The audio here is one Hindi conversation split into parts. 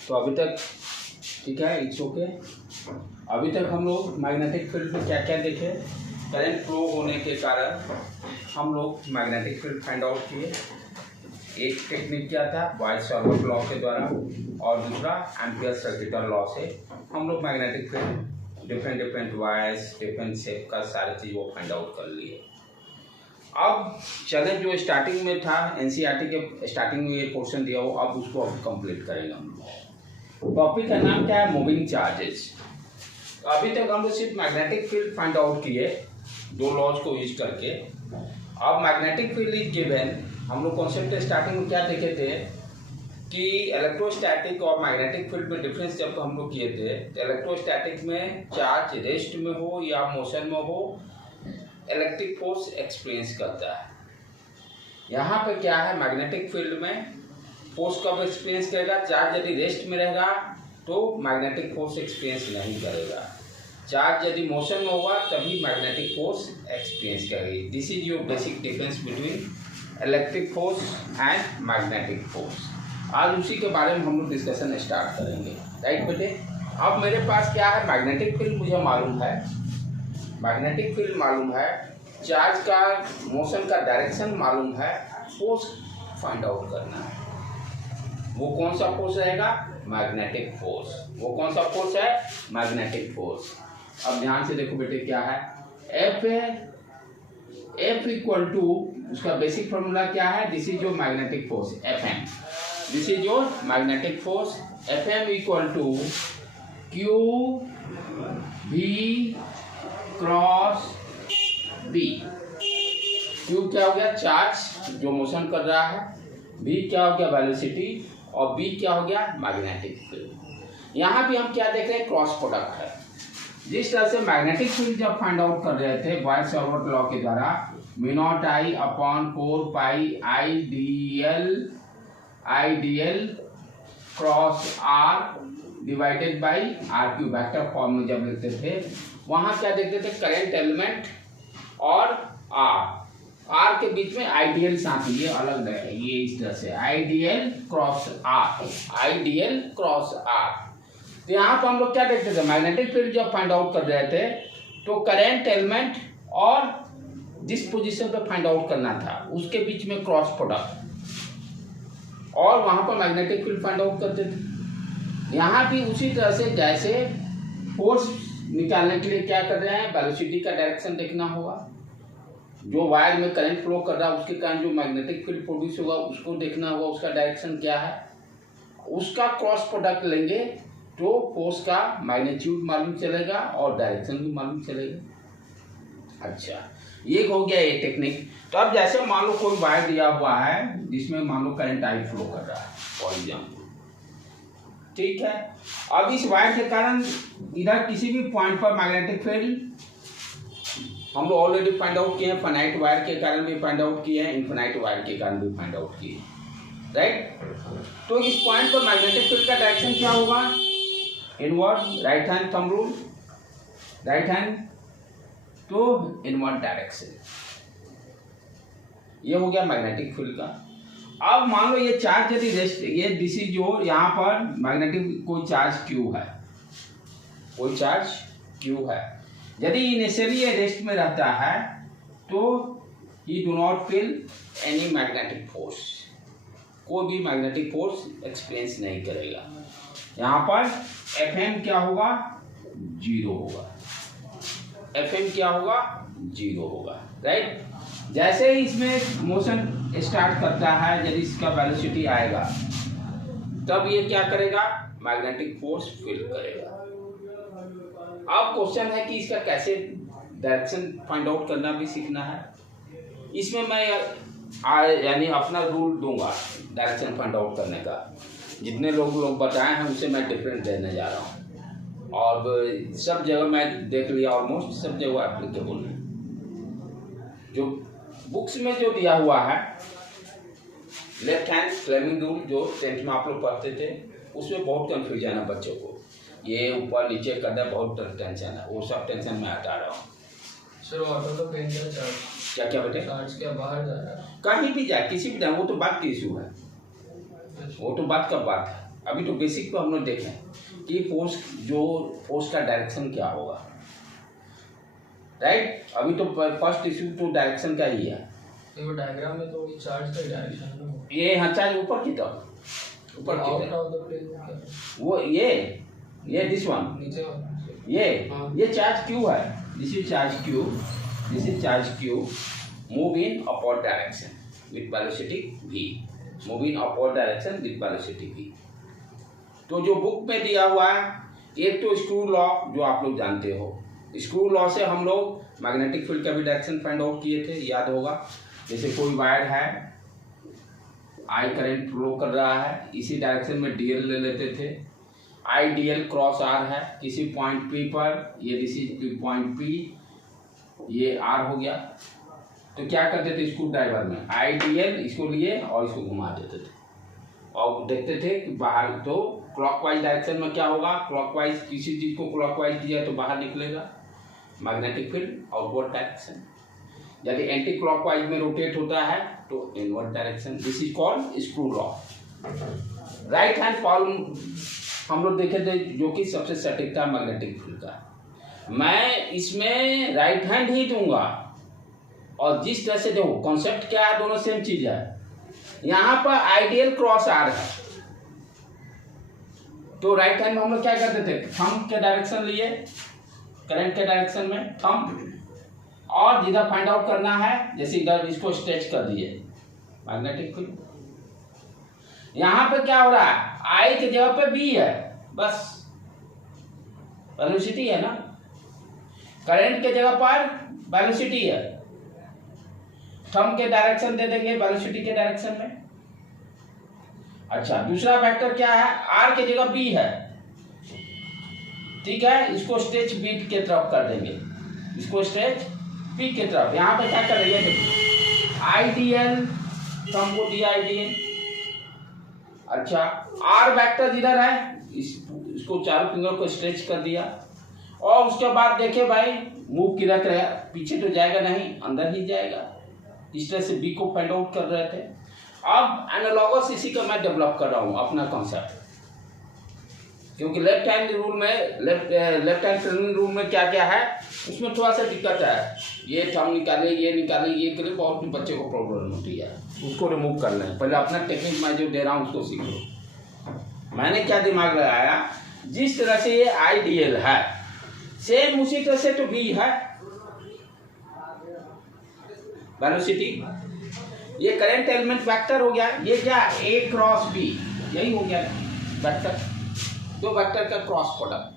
तो अभी तक ठीक है, इट्स ओके। अभी तक हम लोग मैग्नेटिक फील्ड में क्या क्या देखे। करंट फ्लो होने के कारण हम लोग मैग्नेटिक फील्ड फाइंड आउट किए। एक टेक्निक क्या था, बॉयल-सावर्त लॉ के द्वारा, और दूसरा एम्पियर सर्किटल लॉ से हम लोग magnetic field different wires, different shape का सारी चीज़ वो फाइंड आउट कर लिए। अब चले जो स्टार्टिंग में था, एनसीईआरटी के स्टार्टिंग में ये पोर्शन दिया हो, अब उसको अब कंप्लीट करेंगे हम लोग। टॉपिक का नाम क्या है, मूविंग चार्जेस। तो अभी तक हम लोग सिर्फ मैग्नेटिक फील्ड फाइंड आउट किए दो लॉज को यूज करके। अब मैग्नेटिक फील्ड इज गिवन, हम लोग कॉन्सेप्ट स्टार्टिंग में क्या देखे थे कि इलेक्ट्रोस्टैटिक और मैग्नेटिक फील्ड में डिफरेंस जब हम लोग किए थे, तो इलेक्ट्रोस्टैटिक में चार्ज रेस्ट में हो या मोशन में हो, इलेक्ट्रिक फोर्स एक्सपीरियंस करता है। यहाँ पे क्या है, मैग्नेटिक फील्ड में फोर्स कब एक्सपीरियंस करेगा, चार्ज यदि रेस्ट में रहेगा तो मैग्नेटिक फोर्स एक्सपीरियंस नहीं करेगा, चार्ज यदि मोशन में होगा तभी मैग्नेटिक फोर्स एक्सपीरियंस करेगी। This is your basic difference between electric force and magnetic force. आज उसी के बारे में हम लोग डिस्कशन स्टार्ट करेंगे, राइट बेटे। अब मेरे पास क्या है, मैग्नेटिक फील्ड मुझे मालूम है, मैग्नेटिक फील्ड मालूम है, चार्ज का मोशन का डायरेक्शन मालूम है, फोर्स फाइंड आउट करना है। वो कौन सा फोर्स रहेगा, मैग्नेटिक फोर्स। वो कौन सा फोर्स है, मैग्नेटिक फोर्स। अब ध्यान से देखो बेटे, क्या है, एफ है, एफ इक्वल टू, उसका बेसिक फॉर्मूला क्या है, this is your magnetic force F M, this is your magnetic force F M equal to Q V cross B. Q क्या हो गया, चार्ज जो मोशन कर रहा है, बी क्या हो गया, वेलोसिटी, और बी क्या हो गया, मैग्नेटिक फील्ड। यहाँ भी हम क्या देख रहे हैं, क्रॉस प्रोडक्ट है। जिस तरह से मैग्नेटिक फील्ड जब फाइंड आउट कर रहे थे बॉयल-सावर्त लॉ के द्वारा, μ0 I upon 4 pi I D L cross R divided by R cube, vector form में जब लिखते थे, वहाँ क्या देखते थे, करंट एलिमेंट और आर के बीच में आईडीएल साथ, ये अलग है, ये इस तरह से IDL cross R, IDL cross R. तो यहाँ पर हम लोग क्या देखते थे, मैग्नेटिक फील्ड जब फाइंड आउट कर रहे थे तो करंट एलिमेंट और जिस पोजीशन पे फाइंड आउट करना था उसके बीच में क्रॉस प्रोडक्ट, और वहाँ पर मैग्नेटिक फील्ड फाइंड आउट करते थे। यहाँ भी उसी तरह से जैसे फोर्स निकालने के लिए क्या कर रहे हैं, वेलोसिटी का डायरेक्शन देखना होगा, जो वायर में करंट फ्लो कर रहा है उसके कारण जो मैग्नेटिक फील्ड प्रोड्यूस होगा उसको देखना होगा, उसका डायरेक्शन क्या है, उसका क्रॉस प्रोडक्ट लेंगे तो फोर्स का मैग्नीट्यूड मालूम चलेगा और डायरेक्शन भी मालूम चलेगा। अच्छा, ये हो गया ये टेक्निक। तो अब जैसे मान लो कोई वायर दिया हुआ है जिसमें मान लो करंट आई फ्लो कर रहा है फॉर एग्जाम्पल, ठीक है। अब इस वायर के कारण इधर किसी भी पॉइंट पर मैग्नेटिक फील्ड हम लोग ऑलरेडी फाइंड आउट किए हैं, फाइनाइट वायर के कारण भी फाइंड आउट किए हैं, इनफाइनाइट वायर के कारण भी फाइंड आउट किए, राइट। तो इस पॉइंट पर मैग्नेटिक फील्ड का डायरेक्शन क्या होगा, inward, right hand thumb rule, right hand, तो इनवर्ड डायरेक्शन, ये हो गया मैग्नेटिक फील्ड का। अब मान लो ये चार्ज यदि रेस्ट, ये दिस इज जो यहाँ पर मैग्नेटिक कोई चार्ज क्यू है, कोई चार्ज क्यू है, यदि इनिशियली ये रेस्ट में रहता है तो ही do not feel any magnetic force, कोई भी मैग्नेटिक फोर्स एक्सपीरियंस नहीं करेगा। यहाँ पर एफ एम क्या होगा, जीरो होगा, एफ एम क्या होगा, जीरो होगा, राइट। जैसे ही इसमें मोशन स्टार्ट करता है, यदि इसका वेलोसिटी आएगा तब ये क्या करेगा, मैग्नेटिक फोर्स फील करेगा। अब क्वेश्चन है कि इसका कैसे डायरेक्शन फाइंड आउट करना भी सीखना है। इसमें मैं यानी अपना रूल दूंगा डायरेक्शन फाइंड आउट करने का, जितने लोग बताए हैं उससे मैं डिफरेंट देने जा रहा हूँ, और सब जगह मैं देख लिया, ऑलमोस्ट सब जगह एप्लीकेबल है। जो बुक्स में जो दिया हुआ है लेफ्ट हैंड फ्लेमिंग रूल, जो 10th में आप लोग पढ़ते थे, उसमें बहुत कन्फ्यूजन है बच्चों को, ये ऊपर नीचे करना बहुत टेंशन है, वो सब टेंशन मैं हटा रहा हूँ। सर ऑटो तो पेन का चार्ज, क्या क्या बेटे? चार्ज क्या बाहर जा रहा है? कहीं भी जाए, किसी भी जाए, वो तो बात की इशू है, वो तो बात का बात है। अभी तो बेसिक पे हम लोग देखें कि फोर्स का डायरेक्शन क्या होगा, राइट। अभी तो फर्स्ट इशू तो डायरेक्शन का ही है। वो डायग्राम में तो चार्ज का डायरेक्शन है, ये हाँ चार्ज ऊपर की तरफ, ऊपर की आउट तरफ, ऑफ द प्लेन। वो ये दिस वन, नीचे ये चार्ज क्यू है, this is charge Q, this is charge Q, move in upward direction with velocity v, move in upward direction with velocity v। तो जो बुक में दिया हुआ है, एक तो स्क्रू लॉ जो आप लोग जानते हो, स्क्रू लॉ से हम लोग मैग्नेटिक फील्ड का भी डायरेक्शन फाइंड आउट किए थे, याद होगा। जैसे कोई वायर है, आई करंट फ्लो कर रहा है, इसी डायरेक्शन में डीएल ले लेते थे, आई डीएल क्रॉस आर है किसी पॉइंट पी पर, ये दिस इज पॉइंट पी, ये आर हो गया। तो क्या करते थे स्क्रू ड्राइवर में, आई डीएल इसको लिए और इसको घुमा देते थे और देखते थे कि बाहर, तो क्लॉकवाइज डायरेक्शन में क्या होगा, क्लॉकवाइज किसी चीज को क्लॉकवाइज दिया तो बाहर निकलेगा मैग्नेटिक फील्ड आउटवर्ड डायरेक्शन। यदि एंटी क्लॉकवाइज में रोटेट होता है तो inward direction, this is called screw law. Right hand palm हम लोग देखे थे जो कि सबसे सटीक था मैग्नेटिक फील्ड का। मैं इसमें राइट हैंड ही दूंगा, और जिस तरह से देखो कॉन्सेप्ट क्या है, दोनों सेम चीज है। यहाँ पर आइडियल क्रॉस आर है, तो राइट हैंड में हम लोग क्या करते थे, थंब के डायरेक्शन लिए, करंट के डायरेक्शन में थंब, और जिधर फाइंड आउट करना है, जैसे इधर इसको स्ट्रेच कर दिए मैग्नेटिक फील्ड। यहां पे क्या हो रहा है, आई की जगह पे बी है, बस वेलोसिटी है ना, करंट के जगह पर वेलोसिटी है, थंब के डायरेक्शन दे देंगे वेलोसिटी के डायरेक्शन में। अच्छा, दूसरा वेक्टर क्या है, आर की जगह बी है, ठीक है, इसको स्ट्रेच बी के तरफ कर देंगे, इसको स्ट्रेच पी के तरफ। यहाँ पे क्या कर रही है, देखिए आईडीएल, थंब को दिया आईडीएल। अच्छा, आर वेक्टर जिधर है, इसको चारों फिंगर को स्ट्रेच कर दिया, और उसके बाद देखे भाई मूव किधर करेगा, पीछे तो जाएगा नहीं, अंदर ही जाएगा। इस तरह से बी को फाइंड आउट कर रहे थे। अब एनालॉगस इसी का मैं डेवलप कर रहा हूँ अपना कॉन्सेप्ट, क्योंकि लेफ्ट हैंड रूल में, लेफ्ट हैंड ट्रेनिंग रूल में क्या क्या है, उसमें थोड़ा सा दिक्कत है। ये थंब निकाले, ये निकाले, ये के लिए बहुत बच्चे को प्रॉब्लम होती है, उसको रिमूव कर लें। पहले अपना टेक्निक मैं जो दे रहा हूँ उसको सीख लो। मैंने क्या दिमाग लगाया, जिस तरह से ये आईडीएल है, सेम उसी तरह से तो बी है वेलोसिटी, ये करंट एलिमेंट वेक्टर हो गया, ये क्या ए क्रॉस बी, यही हो गया वेक्टर, दो वेक्टर का क्रॉस प्रोडक्ट।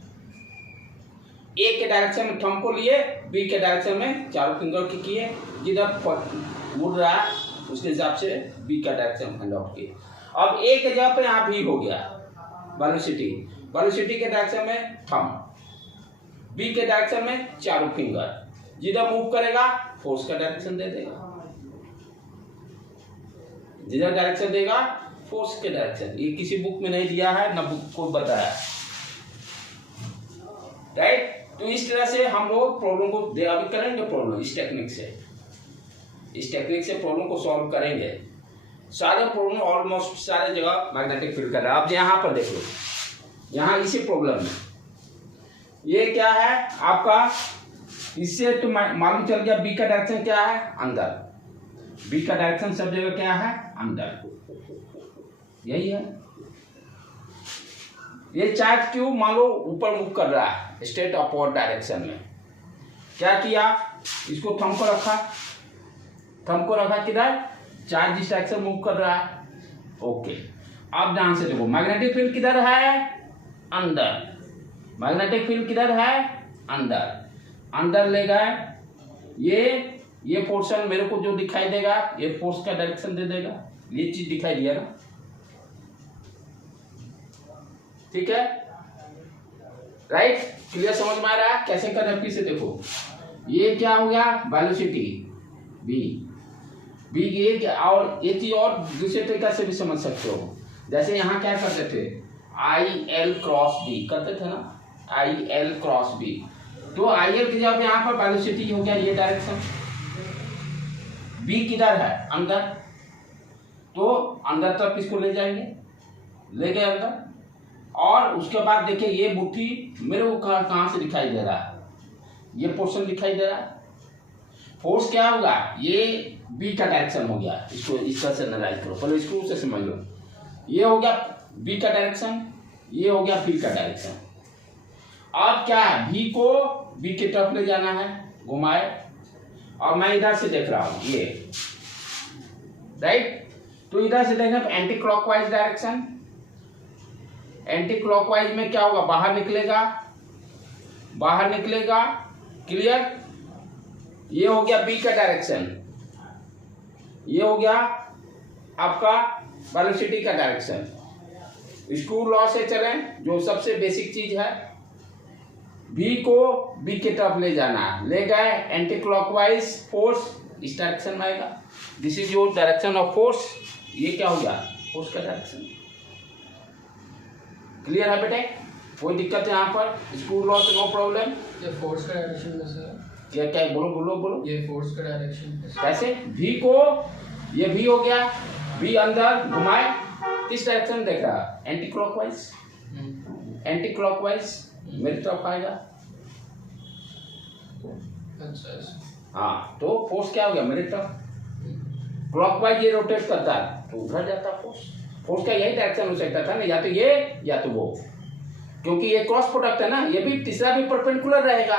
ए के डायरेक्शन में थंब को लिए, बी के डायरेक्शन में चारों फिंगर के किए, जिधर मुड़ रहा है उसके हिसाब से बी का डायरेक्शन फाइंड आउट किए। अब ए के जगह पे यहाँ बी हो गया वेलोसिटी, वेलोसिटी के डायरेक्शन में थंब, बी के डायरेक्शन में चारों फिंगर, जिधर मूव करेगा फोर्स का डायरेक्शन दे देगा, जिधर डायरेक्शन देगा फोर्स के डायरेक्शन। ये किसी बुक में नहीं दिया है, ना बुक को बताया, राइट। तो इस तरह से हम लोग प्रॉब्लम को अभी करेंगे, प्रॉब्लम इस टेक्निक से प्रॉब्लम को सॉल्व करेंगे। सारे प्रॉब्लम ऑलमोस्ट सारे जगह मैग्नेटिक फील्ड कर रहा है। अब यहाँ पर देख लो, यहाँ इसी प्रॉब्लम में ये क्या है आपका, इससे तो मालूम चल गया बी का डायरेक्शन क्या है, अंदर, बी का डायरेक्शन सब जगह क्या है, अंदर, यही है। ये चार्ज क्यों मान लो ऊपर मूव कर रहा है स्ट्रेट अपवर्ड डायरेक्शन में, क्या किया, इसको थंब को रखा, थंब को रखा किधर, चार्ज इस डायरेक्शन मूव कर रहा है, ओके। अब ध्यान से देखो मैग्नेटिक फील्ड किधर है, अंदर, मैग्नेटिक फील्ड किधर है, अंदर, अंदर ले गए, ये पोर्शन मेरे को जो दिखाई देगा ये फोर्स का डायरेक्शन दे देगा, ये चीज दिखाई दिया ना, ठीक है, राइट। क्लियर, समझ में आ रहा है कैसे करना, फिर से देखो, ये क्या हो गया वेलोसिटी बी, बी ये क्या, और ये चीज और दूसरे तरीके से भी समझ सकते हो। जैसे यहाँ क्या करते थे, आई एल क्रॉस बी करते थे ना, आई एल क्रॉस बी, तो आई एल की जगह यहाँ पर वेलोसिटी हो गया ये डायरेक्शन, बी किधर है, अंदर, तो अंदर तरफ इसको ले जाएंगे, ले गए अंदर। और उसके बाद देखिए ये मुट्ठी मेरे को कहाँ से दिखाई दे रहा है, ये पोर्शन दिखाई दे रहा है। फोर्स क्या होगा, ये बी का डायरेक्शन हो गया, इसको इस तरह से एनालाइज करो, पहले इसको से समझ लो। ये हो गया बी का डायरेक्शन, ये हो गया बी का डायरेक्शन। अब क्या है, बी को बी की तरफ ले जाना है, घुमाए, और मैं इधर से देख रहा हूं ये, राइट। तो इधर से देखना anti clockwise direction, anti clockwise में क्या होगा, बाहर निकलेगा, बाहर निकलेगा, क्लियर। ये हो गया बी का डायरेक्शन, ये हो गया आपका वेलोसिटी का डायरेक्शन। स्क्रू लॉ से चलें, जो सबसे बेसिक चीज है, बी को बी की तरफ ले जाना है, ले गए, एंटी क्लॉकवाइज फोर्स इस डायरेक्शन में आएगा, this is your direction of force. ये क्या हो गया, फोर्स का डायरेक्शन। क्लियर है बेटे, कोई दिक्कत है यहाँ पर, स्क्रू लॉ से नो प्रॉब्लम। ये फोर्स का डायरेक्शन कैसे है? क्या क्या बोलो बोलो बोलो, ये फोर्स का डायरेक्शन कैसे, भी को, ये भी हो गया, भी अंदर घुमाए, किस डायरेक्शन में देख रहा है, एंटी क्लॉकवाइज, एंटी क्लॉकवाइज मेरी तरफ आएगा। अच्छा, हाँ, तो फोर्स क्या हो गया, मेरी तरफ, क्लॉकवाइज ये रोटेट करता है तो उधर जाता फोर्स। फोर्स का यही डायरेक्शन हो सकता था ना, या तो ये या तो वो, क्योंकि ये क्रॉस प्रोडक्ट है ना, ये भी तीसरा भी परपेंडिकुलर रहेगा।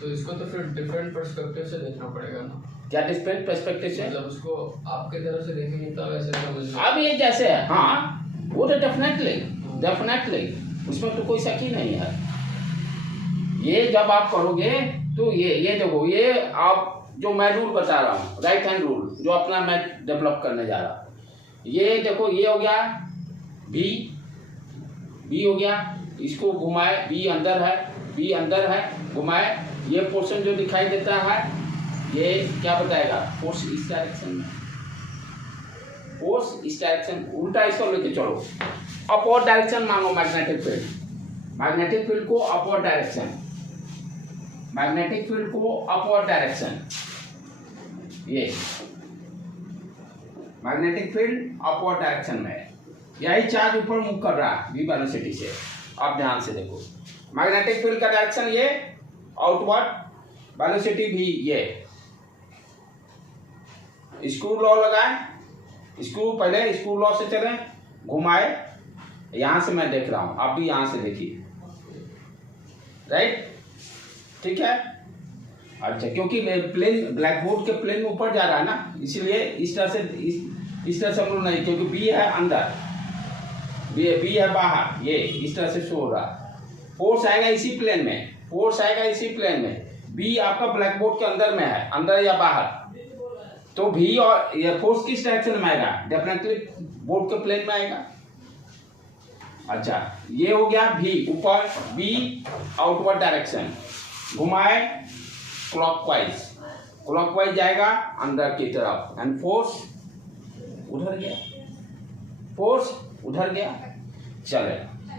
तो इसको तो फिर डिफरेंट पर्सपेक्टिव से देखना पड़ेगा ना। क्या डिफरेंट पर्सपेक्टिव से, मतलब उसको आपके तरफ से देखेंगे तो वैसे समझना। अब ये जैसे है, हाँ वो तो डेफिनेटली डेफिनेटली, उसमें तो कोई शक ही नहीं है। ये जब आप करोगे तो ये देखो, ये आप जो मैं रूल बता रहा हूँ, राइट हैंड रूल, जो अपना मैं डेवलप करने जा रहा हूँ, ये देखो, ये हो गया बी, बी हो गया, इसको घुमाए, बी अंदर है, बी अंदर है, घुमाए, ये पोर्शन जो दिखाई देता है ये क्या बताएगा, फोर्स इस डायरेक्शन में, फोर्स इस डायरेक्शन, उल्टा इसको लेके चलो, अपवर्ड डायरेक्शन मांगो मैग्नेटिक फील्ड, मैग्नेटिक फील्ड को अपवर्ड डायरेक्शन, मैग्नेटिक फील्ड को अपवर्ड डायरेक्शन, ये मैग्नेटिक फील्ड अपवर्ड डायरेक्शन में है, यही चार्ज ऊपर मूव कर रहा है बी वेलोसिटी से। आप ध्यान से देखो, मैग्नेटिक फील्ड का डायरेक्शन ये आउटवर्ड, वेलोसिटी भी ये। स्क्रू लॉ लगाए, स्क्रू पहले स्क्रू लॉ से चलें, घुमाए, यहां से मैं देख रहा हूं, आप भी यहां से देखिए, राइट, ठीक है। अच्छा, क्योंकि प्लेन ब्लैक बोर्ड के प्लेन में ऊपर जा रहा है ना, इसीलिए इस तरह से इस तरह से हम लोग नहीं, क्योंकि बी है अंदर, बी है बाहर, ये इस तरह से शो हो रहा है। फोर्स आएगा इसी प्लेन में, फोर्स आएगा इसी प्लेन में, बी आपका ब्लैक बोर्ड के अंदर में है, अंदर या बाहर, तो भी और ये फोर्स किस डायरेक्शन में आएगा, डेफिनेटली बोर्ड के प्लेन में आएगा। अच्छा, ये हो गया भी ऊपर, बी आउटवर्ड डायरेक्शन, घुमाए क्लॉकवाइज, क्लॉकवाइज जाएगा अंदर की तरफ, एंड फोर्स उधर गया, फोर्स उधर गया। चले,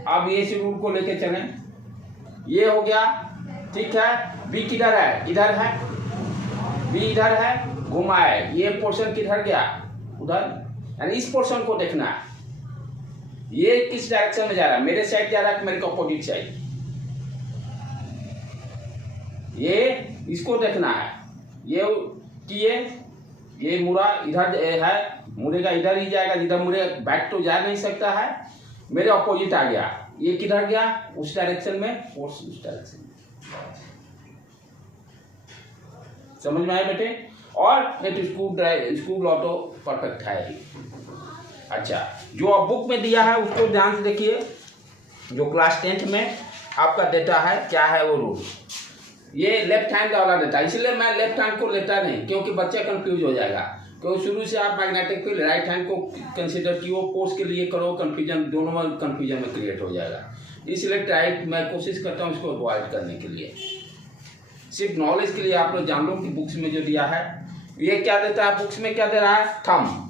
अब ये इसी रूल को लेके चलें, ये हो गया, ठीक है। बी किधर है, इधर है, बी इधर है, घुमाए, ये पोर्शन किधर गया, उधर, यानी इस पोर्शन को देखना है, ये किस डायरेक्शन में जा रहा है, मेरे साइड जा रहा है कि मेरे को अपोजिट साइड, ये इसको देखना है। ये किए, ये मुड़ा इधर है, मुड़ेगा इधर ही जाएगा, जिधर मुड़े बैक तो जा नहीं सकता है, मेरे अपोजिट आ गया, ये किधर गया, उस डायरेक्शन में, फोर्स उस डायरेक्शन में। समझ में आया बेटे, और एक स्क्रू लॉ तो परफेक्ट है ही। अच्छा, जो अब बुक में दिया है उसको ध्यान से देखिए, जो क्लास 10th में आपका देता है, क्या है वो रूल, ये लेफ्ट हैंड वाला देता है, इसलिए मैं लेफ्ट हैंड को लेता नहीं, क्योंकि बच्चा कंफ्यूज हो जाएगा, क्योंकि शुरू से आप मैग्नेटिक फील्ड राइट हैंड को कंसीडर किए, फोर्स के लिए करो, कंफ्यूजन दोनों में कंफ्यूजन में क्रिएट हो जाएगा, इसलिए ट्राई मैं कोशिश करता हूँ इसको अवॉइड करने के लिए। सिर्फ नॉलेज के लिए आप लोग जान लो कि बुक्स में जो दिया है, ये क्या देता है, बुक्स में क्या दे रहा है, थंब,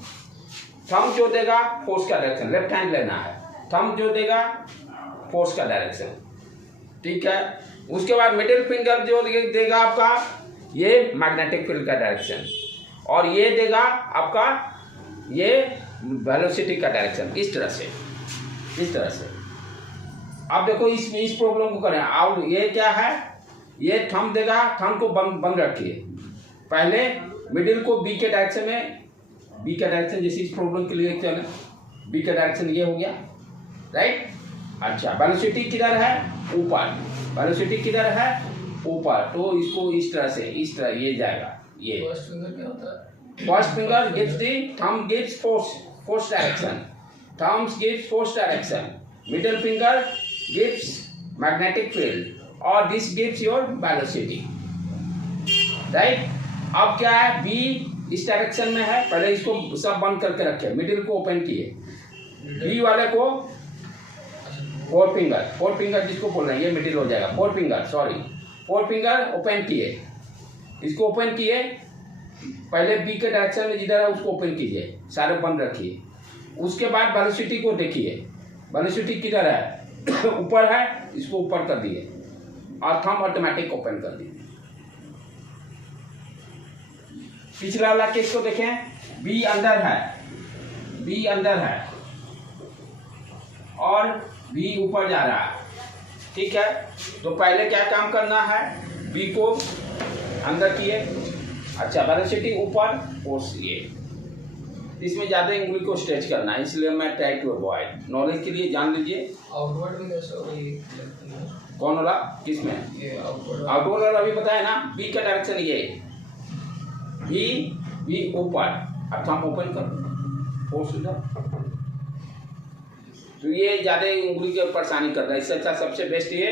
थंब जो देगा फोर्स का डायरेक्शन, लेफ्ट हैंड लेना है, थंब जो देगा फोर्स का डायरेक्शन, ठीक है। उसके बाद मिडिल फिंगर जो देगा आपका, ये मैग्नेटिक फील्ड का डायरेक्शन, और ये देगा आपका ये वेलोसिटी का डायरेक्शन इस तरह से, इस तरह से। अब देखो इस प्रॉब्लम को करें। और ये क्या है, ये थंब देगा, थंब को बंद रखिए। पहले मिडिल को बी के डायरेक्शन में, बी का डायरेक्शन जैसे इस प्रॉब्लम के लिए चले, बी का डायरेक्शन ये हो गया, राइट। अच्छा, वेलोसिटी किधर है, ऊपर, वेलोसिटी किधर है, ऊपर। तो इसको इस तरह से, इस तरह ये जाएगा। ये फर्स्ट फिंगर क्या होता है? First finger gives the thumb gives force direction, thumbs gives force direction, middle finger gives magnetic field और this gives your velocity, right। अब क्या है, B इस डायरेक्शन में है, पहले इसको सब बंद करके रखे, मिडिल को ओपन किए, B वाले को फोर फिंगर जिसको बोल रहे हैं ये मिडिल हो जाएगा, फोर फिंगर ओपन किए, इसको ओपन किए, पहले बी के डायरेक्शन में जिधर है उसको ओपन कीजिए, सारे बंद रखिए। उसके बाद वेलोसिटी को देखिए, वेलोसिटी किधर है ऊपर है, इसको ऊपर कर दिए और थंब ऑटोमेटिक ओपन कर दिए। पिछला वाला केस को देखें, बी अंदर है, बी अंदर है और बी ऊपर जा रहा है, ठीक है। तो पहले क्या काम करना है, बी को अंदर किए, अच्छा वेलोसिटी ऊपर, फोर्स ये, इसमें ज़्यादा उंगली को स्ट्रेच करना है, इसलिए मैं ट्राई टू अवॉइड। नॉलेज के लिए जान लीजिए। आउटवर्ड में कैसे होगा ये? कौन वाला, किसमें? ये आउटवर्ड वाला अभी बताया ना, बी का डायरेक्शन ये, बी ऊपर, अब थंब ओपन कर, फोर्स इधर। तो ये ज़्यादा उंगली की परेशानी कर रहा है, इससे अच्छा सबसे बेस्ट ये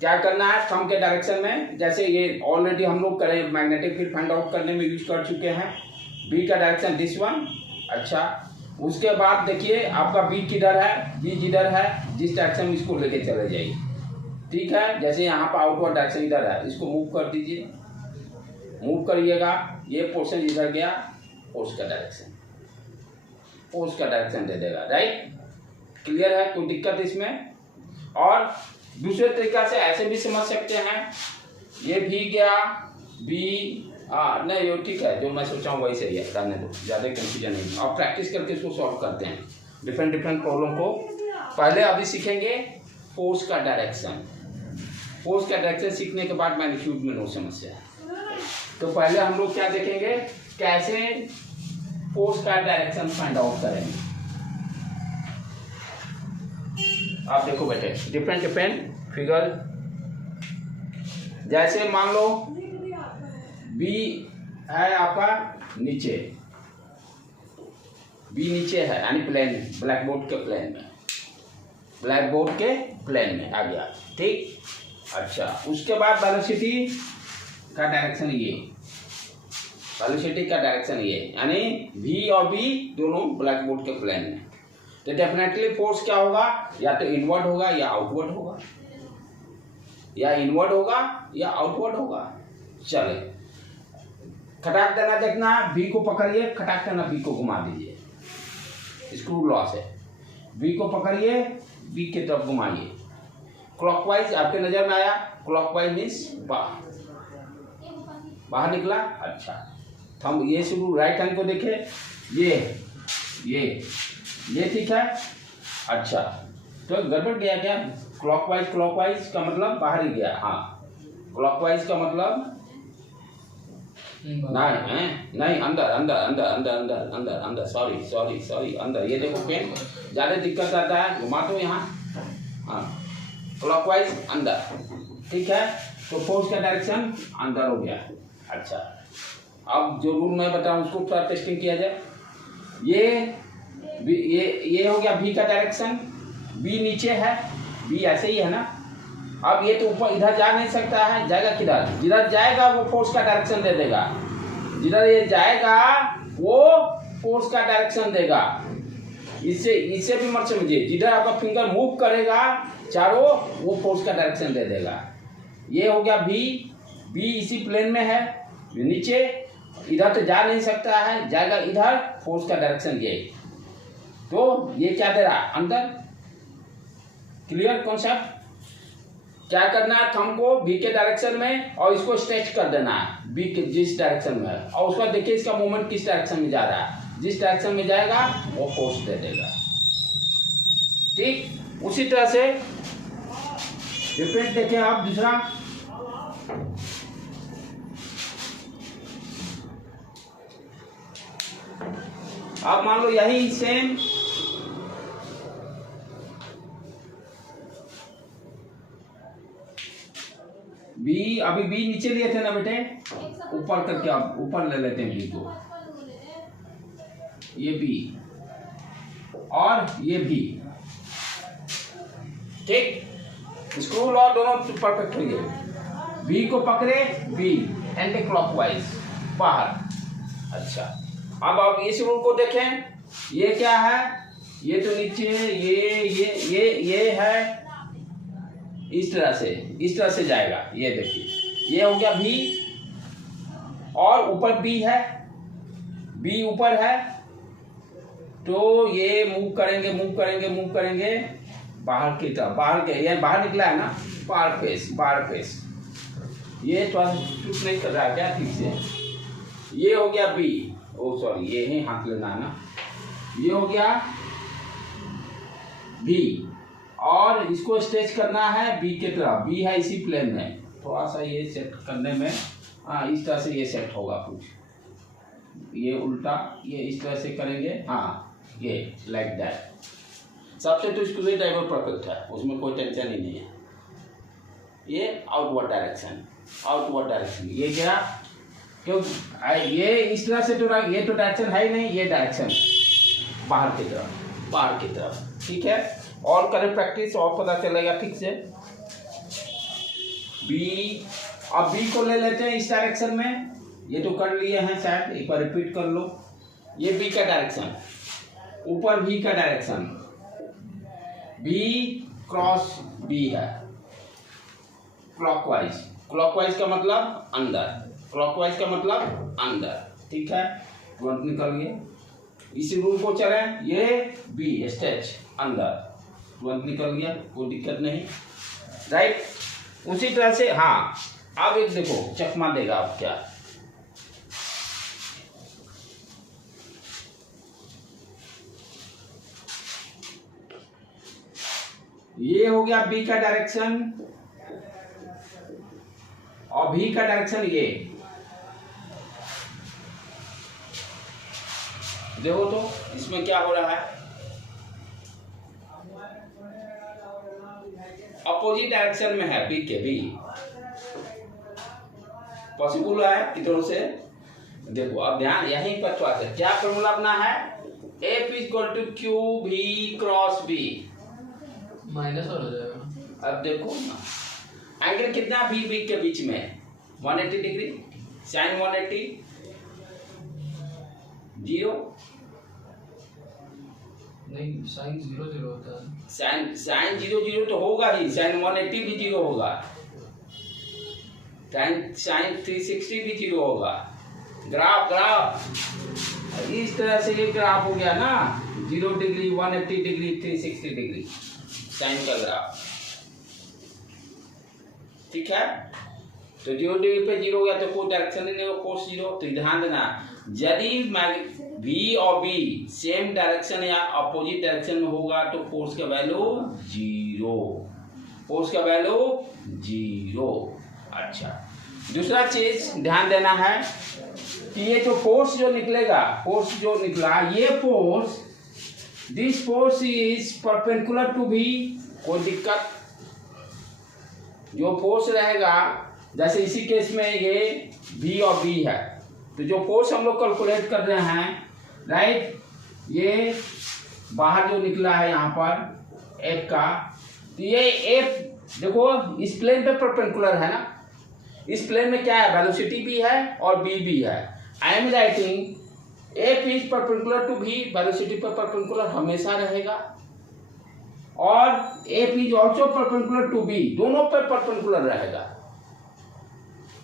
क्या करना है, थंब के डायरेक्शन में, जैसे ये ऑलरेडी हम लोग करें मैग्नेटिक फील्ड फाइंड आउट करने में यूज कर चुके हैं। बी का डायरेक्शन दिस वन, अच्छा। उसके बाद देखिए आपका बी किधर है, बी जिधर है, जिस डायरेक्शन में इसको लेके चले जाइए, ठीक है। जैसे यहाँ पर आउटवर्ड डायरेक्शन इधर है, इसको मूव कर दीजिए, मूव करिएगा, ये पोर्शन इधर गया, फोर्स का डायरेक्शन दे देगा, राइट। क्लियर है, कोई दिक्कत इसमें? और दूसरे तरीका से ऐसे भी समझ सकते हैं, ये भी गया बी, नहीं वो ठीक है, जो मैं सोचा हूँ वही सही है, करने दो, ज़्यादा कंफ्यूजन नहीं। और प्रैक्टिस करके इसको सॉल्व करते हैं डिफरेंट प्रॉब्लम को। पहले अभी सीखेंगे फोर्स का डायरेक्शन, फोर्स का डायरेक्शन सीखने के बाद मैग्नीट्यूड में नो समस्या। तो पहले हम लोग क्या देखेंगे, कैसे फोर्स का डायरेक्शन फाइंड आउट करेंगे। आप देखो बेटे, डिफरेंट फिगर, जैसे मान लो बी है आपका नीचे, बी नीचे है यानी प्लेन, ब्लैक बोर्ड के प्लेन में आ गया, ठीक। अच्छा, उसके बाद वेलोसिटी का डायरेक्शन ये, वेलोसिटी का डायरेक्शन ये, यानी वी और बी दोनों ब्लैक बोर्ड के प्लेन में। तो डेफिनेटली फोर्स क्या होगा, या तो इनवर्ड होगा या आउटवर्ड होगा, या इनवर्ड होगा या आउटवर्ड होगा। चले, खटाक देना, देखना बी को पकड़िए, खटाक देना, बी को घुमा दीजिए, स्क्रू लॉ से बी को पकड़िए, बी की तरफ घुमाइए, क्लॉकवाइज आपके नजर में आया, क्लॉकवाइज मीन्स बाहर निकला। अच्छा, थंब ये शुरू राइट हैंड को देखे, ये ठीक है। अच्छा, तो गड़बड़ गया क्या, क्लॉकवाइज का मतलब बाहर ही गया, हाँ, क्लॉकवाइज का मतलब नहीं, अंदर, सॉरी, अंदर। ये देखो पेन ज़्यादा दिक्कत आता है, घुमा दो यहाँ, हाँ, क्लॉकवाइज अंदर, ठीक है। तो फोर्स का डायरेक्शन अंदर हो गया। अच्छा, अब जो रूल मैं बताऊँ उसको थोड़ा टेस्टिंग किया जाए। ये हो गया बी का डायरेक्शन, बी नीचे है, बी ऐसे ही है ना। अब ये तो ऊपर इधर जा नहीं सकता है, जाएगा किधर, जिधर जाएगा वो फोर्स का डायरेक्शन दे देगा, जिधर ये जाएगा वो फोर्स का डायरेक्शन देगा। इससे भी मत समझिए, जिधर आपका फिंगर मूव करेगा चारों, वो फोर्स का डायरेक्शन दे देगा। ये हो गया बी इसी प्लेन में है, नीचे, इधर तो जा नहीं सकता है, जाएगा इधर, फोर्स का डायरेक्शन ये। तो ये क्या दे रहा है, अंदर। Clear concept? क्या करना है, थंब को बी के डायरेक्शन में और इसको स्ट्रेच कर देना है बी के जिस डायरेक्शन में है, और उसका देखिए इसका मूवमेंट किस डायरेक्शन में जा रहा है, जिस डायरेक्शन में जाएगा वो फोर्स दे देगा। ठीक उसी तरह से डिफरेंट देखें आप दूसरा, आप मान लो यही सेम बी, अभी बी नीचे लिए थे ना बेटे, ऊपर करके आप ऊपर ले लेते हैं बी को, ये बी और ये बी। ठीक, स्क्रू लॉ दोनों परफेक्ट हो गए। बी को पकड़े, बी एंटी क्लॉकवाइज बाहर। अच्छा, अब आप इस रूल को देखें, ये क्या है, ये तो नीचे ये है, इस तरह से जाएगा। ये देखिए ये हो गया बी और ऊपर बी है, बी ऊपर है, तो ये मूव करेंगे बाहर की तरफ, बाहर के ये बाहर निकला है ना, बाहर फेस। ये थोड़ा शूट नहीं कर रहा है क्या ठीक से, ये हो गया बी, ओ सॉरी ये ही हाथ लेना है ना, ये हो गया बी और इसको स्ट्रेच करना है बी के तरफ, बी है इसी प्लेन में, थोड़ा सा ये सेट करने में इस तरह से ये सेट होगा कुछ, ये उल्टा ये इस तरह से करेंगे, ये लाइक दैट। सबसे तो स्क्रू ड्राइवर परफेक्ट है, उसमें कोई टेंशन ही नहीं है। ये आउटवर्ड डायरेक्शन, ये क्या, क्यों ये इस तरह से तो ये तो डायरेक्शन है ही नहीं, ये डायरेक्शन बाहर की तरफ। ठीक है, और करें प्रैक्टिस और पता चलेगा ठीक से। बी, अब बी को ले लेते हैं इस डायरेक्शन में, ये तो कर लिए हैं शायद, एक बार रिपीट कर लो। ये बी का डायरेक्शन, ऊपर बी का डायरेक्शन, बी क्रॉस बी है, क्लॉकवाइज का मतलब अंदर, ठीक है, तुरंत निकल गए। इसी रूल को चलें, ये बी स्ट्रेच अंदर, तुरंत निकल गया, कोई दिक्कत नहीं, राइट। उसी तरह से अब एक देखो चकमा देगा आप क्या, ये हो गया बी का डायरेक्शन और बी का डायरेक्शन ये, देखो तो इसमें क्या हो रहा है, अपोजिट डायरेक्शन में है बी के, बी पॉसिबल है किधरों से, देखो अब ध्यान यहीं पर थोड़ा सा क्या फॉर्मूला अपना है, F = Q V cross B, minus और हो जाएगा। अब देखो ना एंगल कितना बी के बीच में 180 डिग्री, साइन 180 0 नहीं, साइन 0 होता है, साइन 0 तो होगा ही, साइन 180 भी 0 होगा, साइन 360 भी 0 होगा। ग्राफ इस तरह से ये ग्राफ हो गया ना, 0 डिग्री 180 डिग्री 360 डिग्री साइन का ग्राफ, ठीक है। तो 0 डिग्री पे 0 हो गया तो कोई डायरेक्शन नहीं होगा, कोस 0। तो ध्यान देना, यदि V और B सेम डायरेक्शन या अपोजिट डायरेक्शन में होगा तो फोर्स का वैल्यू 0। अच्छा, दूसरा चीज ध्यान देना है कि ये जो फोर्स जो निकला, ये force, this force is perpendicular to B, कोई दिक्कत, जो फोर्स रहेगा, जैसे इसी केस में ये V और B है, तो जो फोर्स हम लोग कैलकुलेट कर रहे हैं, राइट, ये बाहर जो निकला है यहाँ पर F का, तो ये F देखो इस प्लेन पे परपेंडिकुलर है ना, इस प्लेन में क्या है, वेलोसिटी भी है और B भी है। I am writing F is perpendicular to B, velocity पर परपेंडिकुलर हमेशा रहेगा, और F is also perpendicular to B, दोनों पर परपेंडिकुलर रहेगा,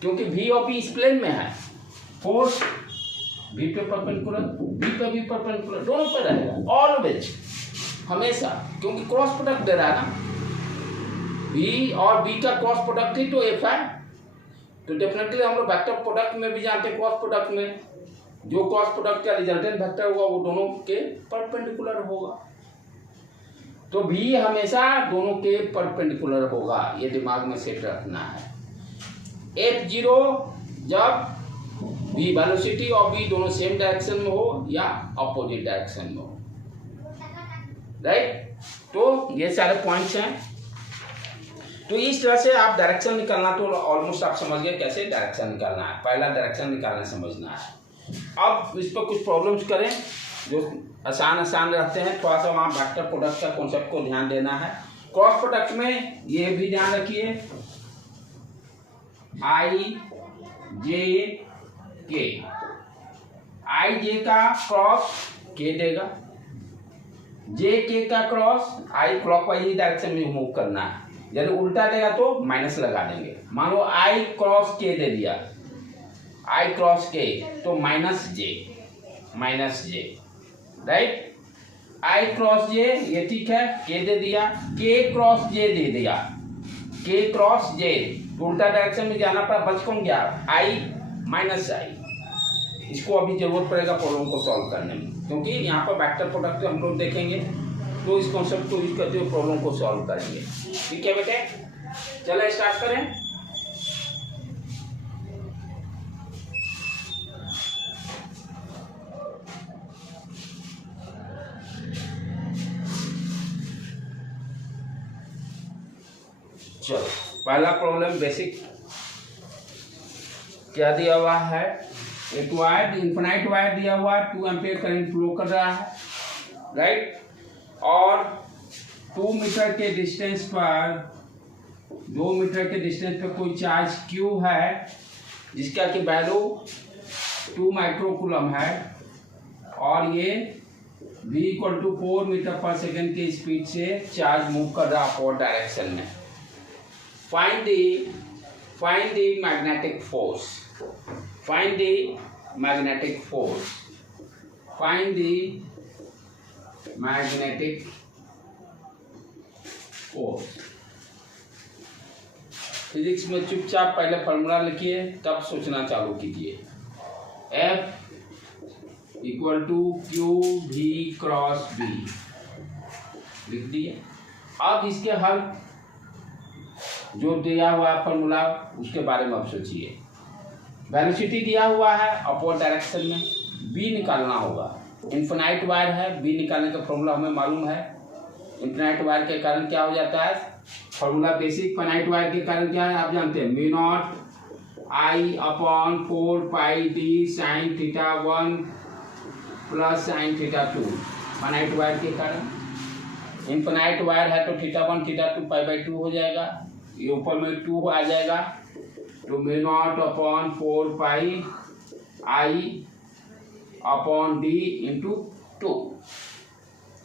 क्योंकि V और B इस प्लेन में है, फोर्स V पे परपेंडिकुलर, B पे भी परपेंडिकुलर, दोनों पर रहेगा ऑलवेज, हमेशा, क्योंकि क्रॉस प्रोडक्ट दे रहा है ना। बी और बी का क्रॉस प्रोडक्ट ही तो एफ है, तो डेफिनेटली हम लोग वेक्टर प्रोडक्ट में भी जानते हैं, क्रॉस प्रोडक्ट में जो क्रॉस प्रोडक्ट का रिजल्टेंट वेक्टर होगा वो दोनों के परपेंडिकुलर होगा। तो भी हमेशा दोनों के परपेंडिकुलर होगा, ये दिमाग में सेट रखना है। F0 जब भी वेलोसिटी और बी दोनों सेम डायरेक्शन में हो या अपोजिट डायरेक्शन में हो, राइट। तो ये सारे पॉइंट्स हैं। तो इस तरह से आप डायरेक्शन निकालना, तो ऑलमोस्ट आप समझ गए कैसे डायरेक्शन निकालना है, पहला डायरेक्शन निकालना समझना है। अब इस पर कुछ प्रॉब्लम्स करें जो आसान रहते हैं, थोड़ा सा वहाँ वेक्टर प्रोडक्ट का कॉन्सेप्ट को ध्यान देना है। क्रॉस प्रोडक्ट में ये भी ध्यान रखिए, आई जे का क्रॉस के देगा, जे के का क्रॉस आई क्लॉकवाइज डायरेक्शन में मूव करना है, यदि उल्टा देगा तो माइनस लगा देंगे। मान लो आई क्रॉस के दे दिया, आई क्रॉस के तो माइनस जे, राइट। आई क्रॉस जे ये ठीक है, के दे दिया, के क्रॉस जे दे दिया, के क्रॉस जे तो उल्टा डायरेक्शन में जाना पड़ा, बच कौन गया, आई माइनस आई। इसको अभी जरूरत पड़ेगा प्रॉब्लम को सॉल्व करने में, क्योंकि यहाँ पर वेक्टर प्रोडक्ट हम लोग देखेंगे तो इस कॉन्सेप्ट को यूज करते हुए प्रॉब्लम को सॉल्व करेंगे। ठीक है बेटे, चलो स्टार्ट करें। चलो पहला प्रॉब्लम बेसिक क्या दिया हुआ है, एक वायर इनफिनाइट वायर दिया हुआ है, 2 एम्पीयर करंट फ्लो कर रहा है, राइट। और 2 मीटर के डिस्टेंस पर 2 मीटर के डिस्टेंस पर कोई चार्ज Q है जिसका कि वैल्यू 2 माइक्रोकूलम है, और ये V = 4 मीटर पर सेकेंड की स्पीड से चार्ज मूव कर रहा है अपवर्ड डायरेक्शन में। Find the magnetic force. Find the magnetic force. Find the magnetic force. Physics में चुपचाप पहले फॉर्मूला लिखिए, तब सोचना चालू कीजिए। F = QV क्रॉस B लिख दिए। अब इसके हल जो दिया हुआ है फॉर्मूला उसके बारे में अब सोचिए। वेलोसिटी दिया हुआ है अपवर्ड डायरेक्शन में, बी निकालना होगा, इनफिनाइट वायर है, बी निकालने का फॉर्मूला हमें मालूम है। इनफिनाइट वायर के कारण क्या हो जाता है, फॉर्मूला बेसिक फिनाइट वायर के कारण क्या है आप जानते हैं, μ0 I/4 πd sin θ1 + sin θ2। Finite wire के कारण, इनफिनाइट वायर है तो θ1 θ2 π/2 हो जाएगा, ये ऊपर में 2 आ जाएगा, तो μ0/4 π I/d × 2।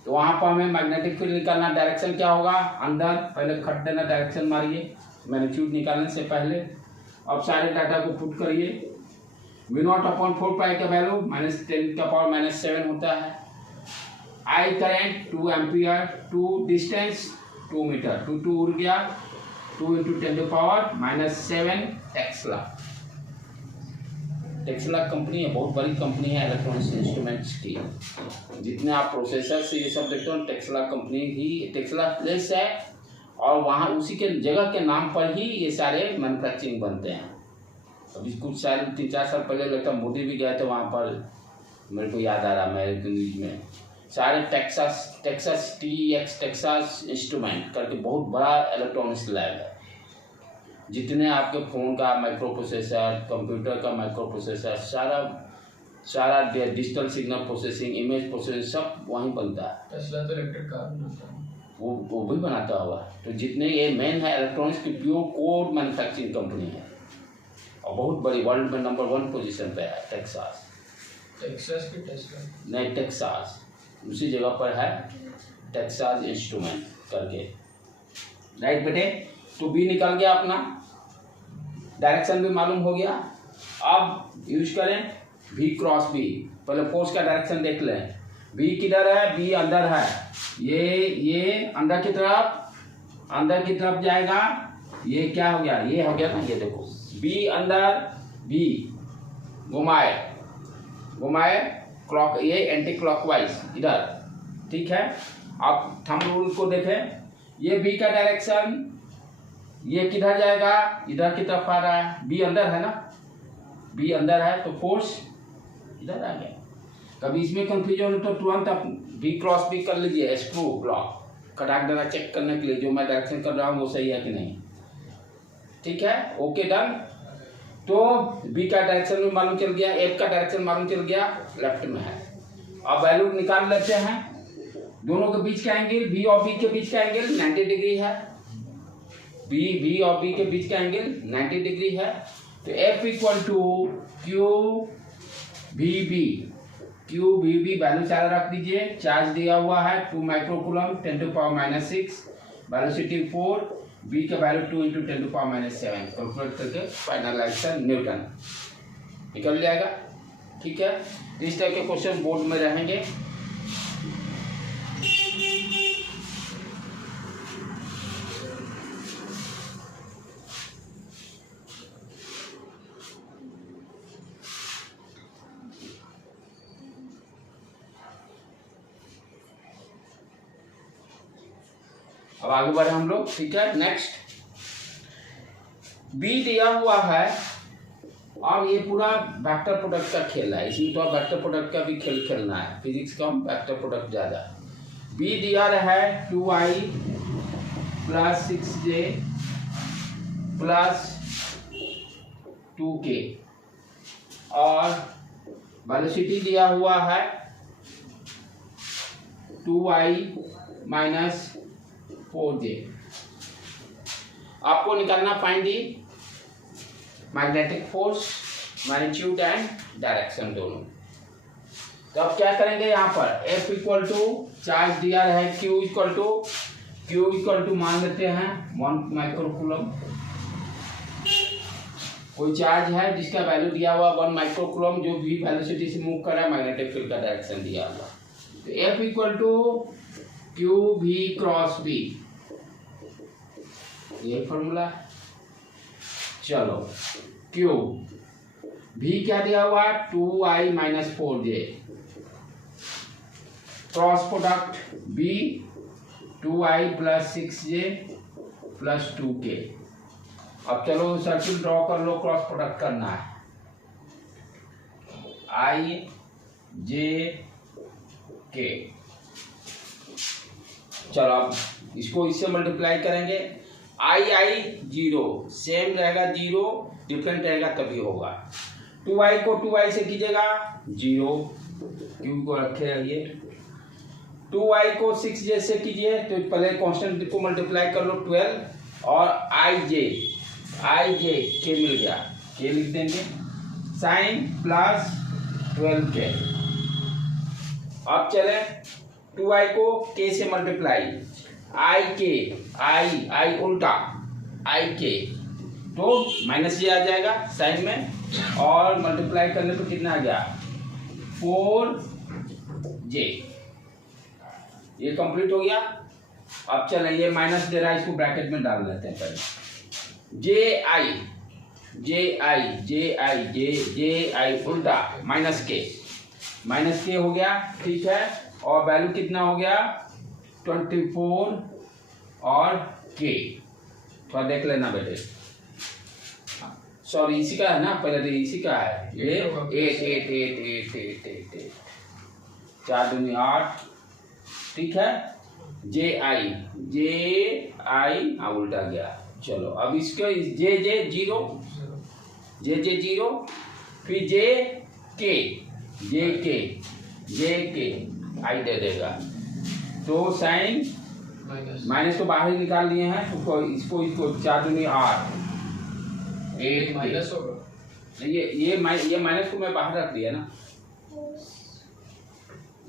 तो वहाँ पर हमें मैग्नेटिक फील्ड निकालना, डायरेक्शन क्या होगा, अंदर, पहले खट देना, डायरेक्शन मारिए मैग्नीट्यूड निकालने से पहले। अब सारे डाटा को पुट करिए, μ0/4 π का वैल्यू -10⁻⁻7 होता है। I current 2 ampere, 2 distance 2 metre, 2 उड़ गया, 2 × 10⁻⁻7 टेस्ला। टेस्ला कंपनी है, बहुत बड़ी कंपनी है इलेक्ट्रॉनिक्स इंस्ट्रूमेंट्स की। जितने आप प्रोसेसर से ये सब देखते हो, टेस्ला कंपनी ही, टेस्ला प्लेस है, और वहाँ उसी के जगह के नाम पर ही ये सारे मैन्युफैक्चरिंग बनते हैं। अभी कुछ साल 3-4 साल पहले लगता मोदी भी गए थे वहाँ पर, मेरे को याद आ रहा अमेरिकन न्यूज में, सारे टेक्सास TX टेक्सास इंस्ट्रूमेंट करके बहुत बड़ा इलेक्ट्रॉनिक्स लैब है। जितने आपके फ़ोन का माइक्रो प्रोसेसर, कंप्यूटर का माइक्रो प्रोसेसर, सारा digital signal processing, image processing सब वहीं बनता है। टेस्ला तो इलेक्ट्रिक कार बनाता है, वो भी बनाता हुआ। तो जितने ये मेन है इलेक्ट्रॉनिक्स की प्योर कोड मैन्युफैक्चरिंग कंपनी है, और बहुत बड़ी, वर्ल्ड में नंबर 1 पोजीशन पे है टेक्सास। टेक्सास की टेस्ला नहीं, टेक्सास उसी जगह पर है, टेक्सास इंस्ट्रूमेंट करके, राइट बेटे। तो बी निकल गया अपना, डायरेक्शन भी मालूम हो गया। अब यूज करें V क्रॉस B। पहले फोर्स का डायरेक्शन देख लें, B किधर है, B अंदर है, ये अंदर की तरफ अंदर की तरफ जाएगा, ये क्या हो गया, ये हो गया ना, ये देखो बी अंदर, बी घुमाए घुमाए क्लॉक, ये एंटी क्लॉकवाइज इधर, ठीक है। अब थंब रूल को देखें, ये बी का डायरेक्शन, ये किधर जाएगा, इधर की तरफ आ रहा है, बी अंदर है ना, बी अंदर है तो फोर्स इधर आ गया। कभी इसमें कंफ्यूजन हो तो तुरंत आप बी क्रॉस बी कर लीजिए, स्क्रू ब्लॉक कटाक देना चेक करने के लिए जो मैं डायरेक्शन कर रहा हूँ वो सही है कि नहीं, ठीक है। Okay done. तो बी का डायरेक्शन भी मालूम चल गया, एफ का डायरेक्शन मालूम चल गया, लेफ्ट में है। अब वैल्यू निकाल लेते हैं, दोनों के बीच का एंगल, बी और बी के बीच का एंगल 90 डिग्री है, बी और बी के बीच का एंगल 90 डिग्री है। तो F equal to Q B B, Q B B value चार रख दीजिए, चार्ज दिया हुआ है 2 माइक्रोकूलम 10⁻⁶, वेलोसिटी 4, बी का वैल्यू 2 × 10⁻⁷, कैलकुलेट करके फाइनल आंसर न्यूटन निकल जाएगा, ठीक है। तो इस टाइप के क्वेश्चन बोर्ड में रहेंगे। अब आगे बढ़े हम लोग, ठीक है। नेक्स्ट बी दिया हुआ है, अब ये पूरा वेक्टर प्रोडक्ट का खेल है, इसमें तो वेक्टर प्रोडक्ट का भी खेल खेलना है, फिजिक्स कम वेक्टर प्रोडक्ट ज़्यादा। बी दिया है 2i + 6j + 2k और वेलोसिटी दिया हुआ है 2i - 4j। आपको निकालना find the magnetic force, magnitude and direction दोनों। तो अब क्या करेंगे, यहाँ पर F इक्वल टू चार्ज दिया है Q इक्वल टू मान लेते हैं 1 माइक्रोकूलम, कोई चार्ज है जिसका वैल्यू दिया हुआ 1 माइक्रोकूलम, जो भी वेलोसिटी से मूव कर रहा है, मैग्नेटिक फील्ड का डायरेक्शन दिया हुआ। तो F इक्वल टू क्यू भी क्रॉस बी, ये फॉर्मूला। चलो क्यू भी क्या दिया हुआ 2i - 4j, cross product B 2i + 6j + 2k। अब चलो सर्किल ड्रॉ कर लो, क्रॉस प्रोडक्ट करना है, i j k। चलो अब इसको इससे मल्टीप्लाई करेंगे, i 0 सेम रहेगा, 0 डिफरेंट रहेगा तभी होगा। 2i को 2i से कीजिएगा 0, क्यू को रखे रहिए। 2i को 6j से कीजिए तो पहले कांस्टेंट को मल्टीप्लाई कर लो 12 और i j k मिल गया, k लिख देंगे, साइन प्लस 12k। अब चले 2i को k से मल्टीप्लाई, i उल्टा i k, तो माइनस ये आ जाएगा साइन में, और मल्टीप्लाई करने पे कितना आ गया 4j, ये कंप्लीट हो गया। अब चलें, ये माइनस दे रहा है, इसको ब्रैकेट में डाल लेते हैं पहले, ji उल्टा माइनस के हो गया, ठीक है। और वैल्यू कितना हो गया 24 और k, थोड़ा देख लेना बेटे, सॉरी इसी का है ना, पहले तो इसी का है, ये 8 4 दूनी 8, ठीक है। ji उल्टा गया। चलो अब इसके जे 0 फिर जे के आई दे देगा, तो साइन माइनस को बाहर ही निकाल लिए हैं, तो इसको 4 दूनी 8 माइनस होगा, ये माइनस को मैं बाहर रख दिया ना,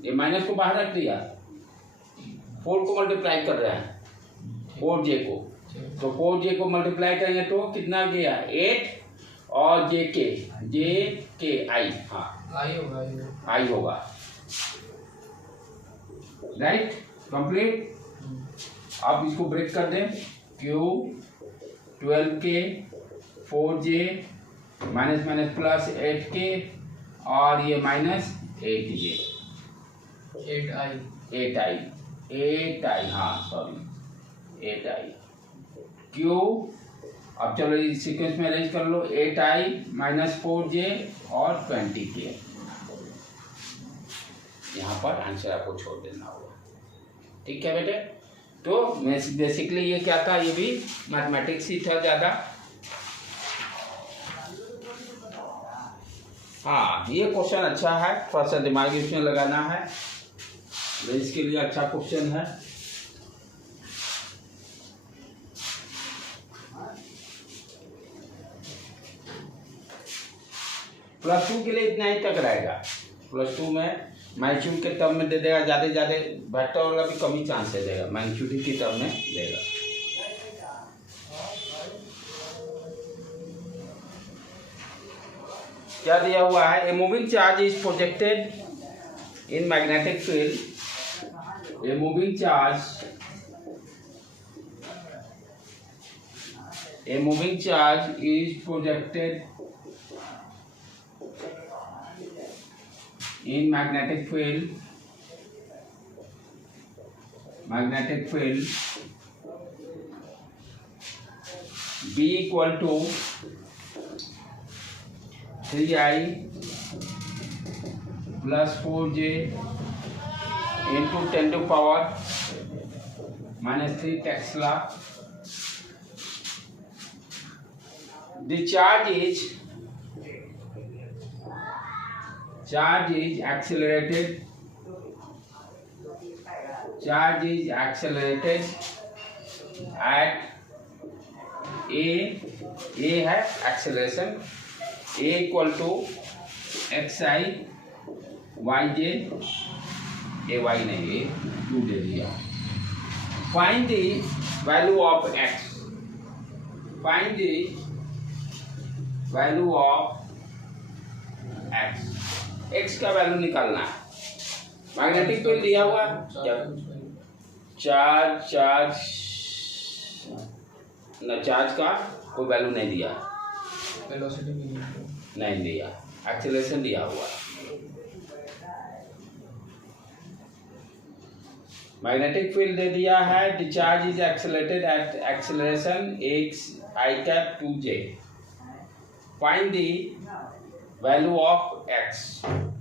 ये माइनस को बाहर रख दिया, 4 को मल्टीप्लाई कर रहे हैं 4j को, तो 4j को मल्टीप्लाई करेंगे तो कितना गया 8 और जे के आई, हाँ आई होगा, राइट कंप्लीट। आप इसको ब्रेक कर दें, Q 12K 4J minus minus plus 8K और ये माइनस 8J 8I, हाँ सॉरी 8I Q। अब चलो इस सीक्वेंस में अरेंज कर लो, 8I माइनस 4J और 20K। यहाँ पर आंसर आपको छोड़ देना होगा, ठीक है बेटे। तो बेसिकली ये क्या था, ये भी मैथमेटिक्स ही था ज़्यादा। हाँ ये क्वेश्चन अच्छा है, थोड़ा सा दिमाग इसमें लगाना है, इसके लिए अच्छा क्वेश्चन है। प्लस 2 के लिए इतना ही तक रहेगा। प्लस 2 में मैग्नीट्यूड के टर्म में दे देगा, ज़्यादा वेक्टर वाला भी कम ही चांस दे देगा, मैग्नीट्यूड के टर्म में देगा। क्या दिया हुआ है, a moving charge is projected in magnetic field, a moving charge is projected in magnetic field B equal to 3I plus 4J into 10 to power minus 3 Tesla. The charge is accelerated at A है acceleration, A equal to xi yj, ay नहीं, A 2 दे दिया। Find the value of x, find the value of x, x का वैल्यू निकालना है। मैग्नेटिक फील्ड दिया हुआ चार्ज का कोई वैल्यू नहीं दिया, वेलोसिटी भी नहीं दिया, एक्सेलरेशन दिया हुआ। मैग्नेटिक फील्ड दे दिया है, the charge is accelerated at acceleration i cap 2j, find the value of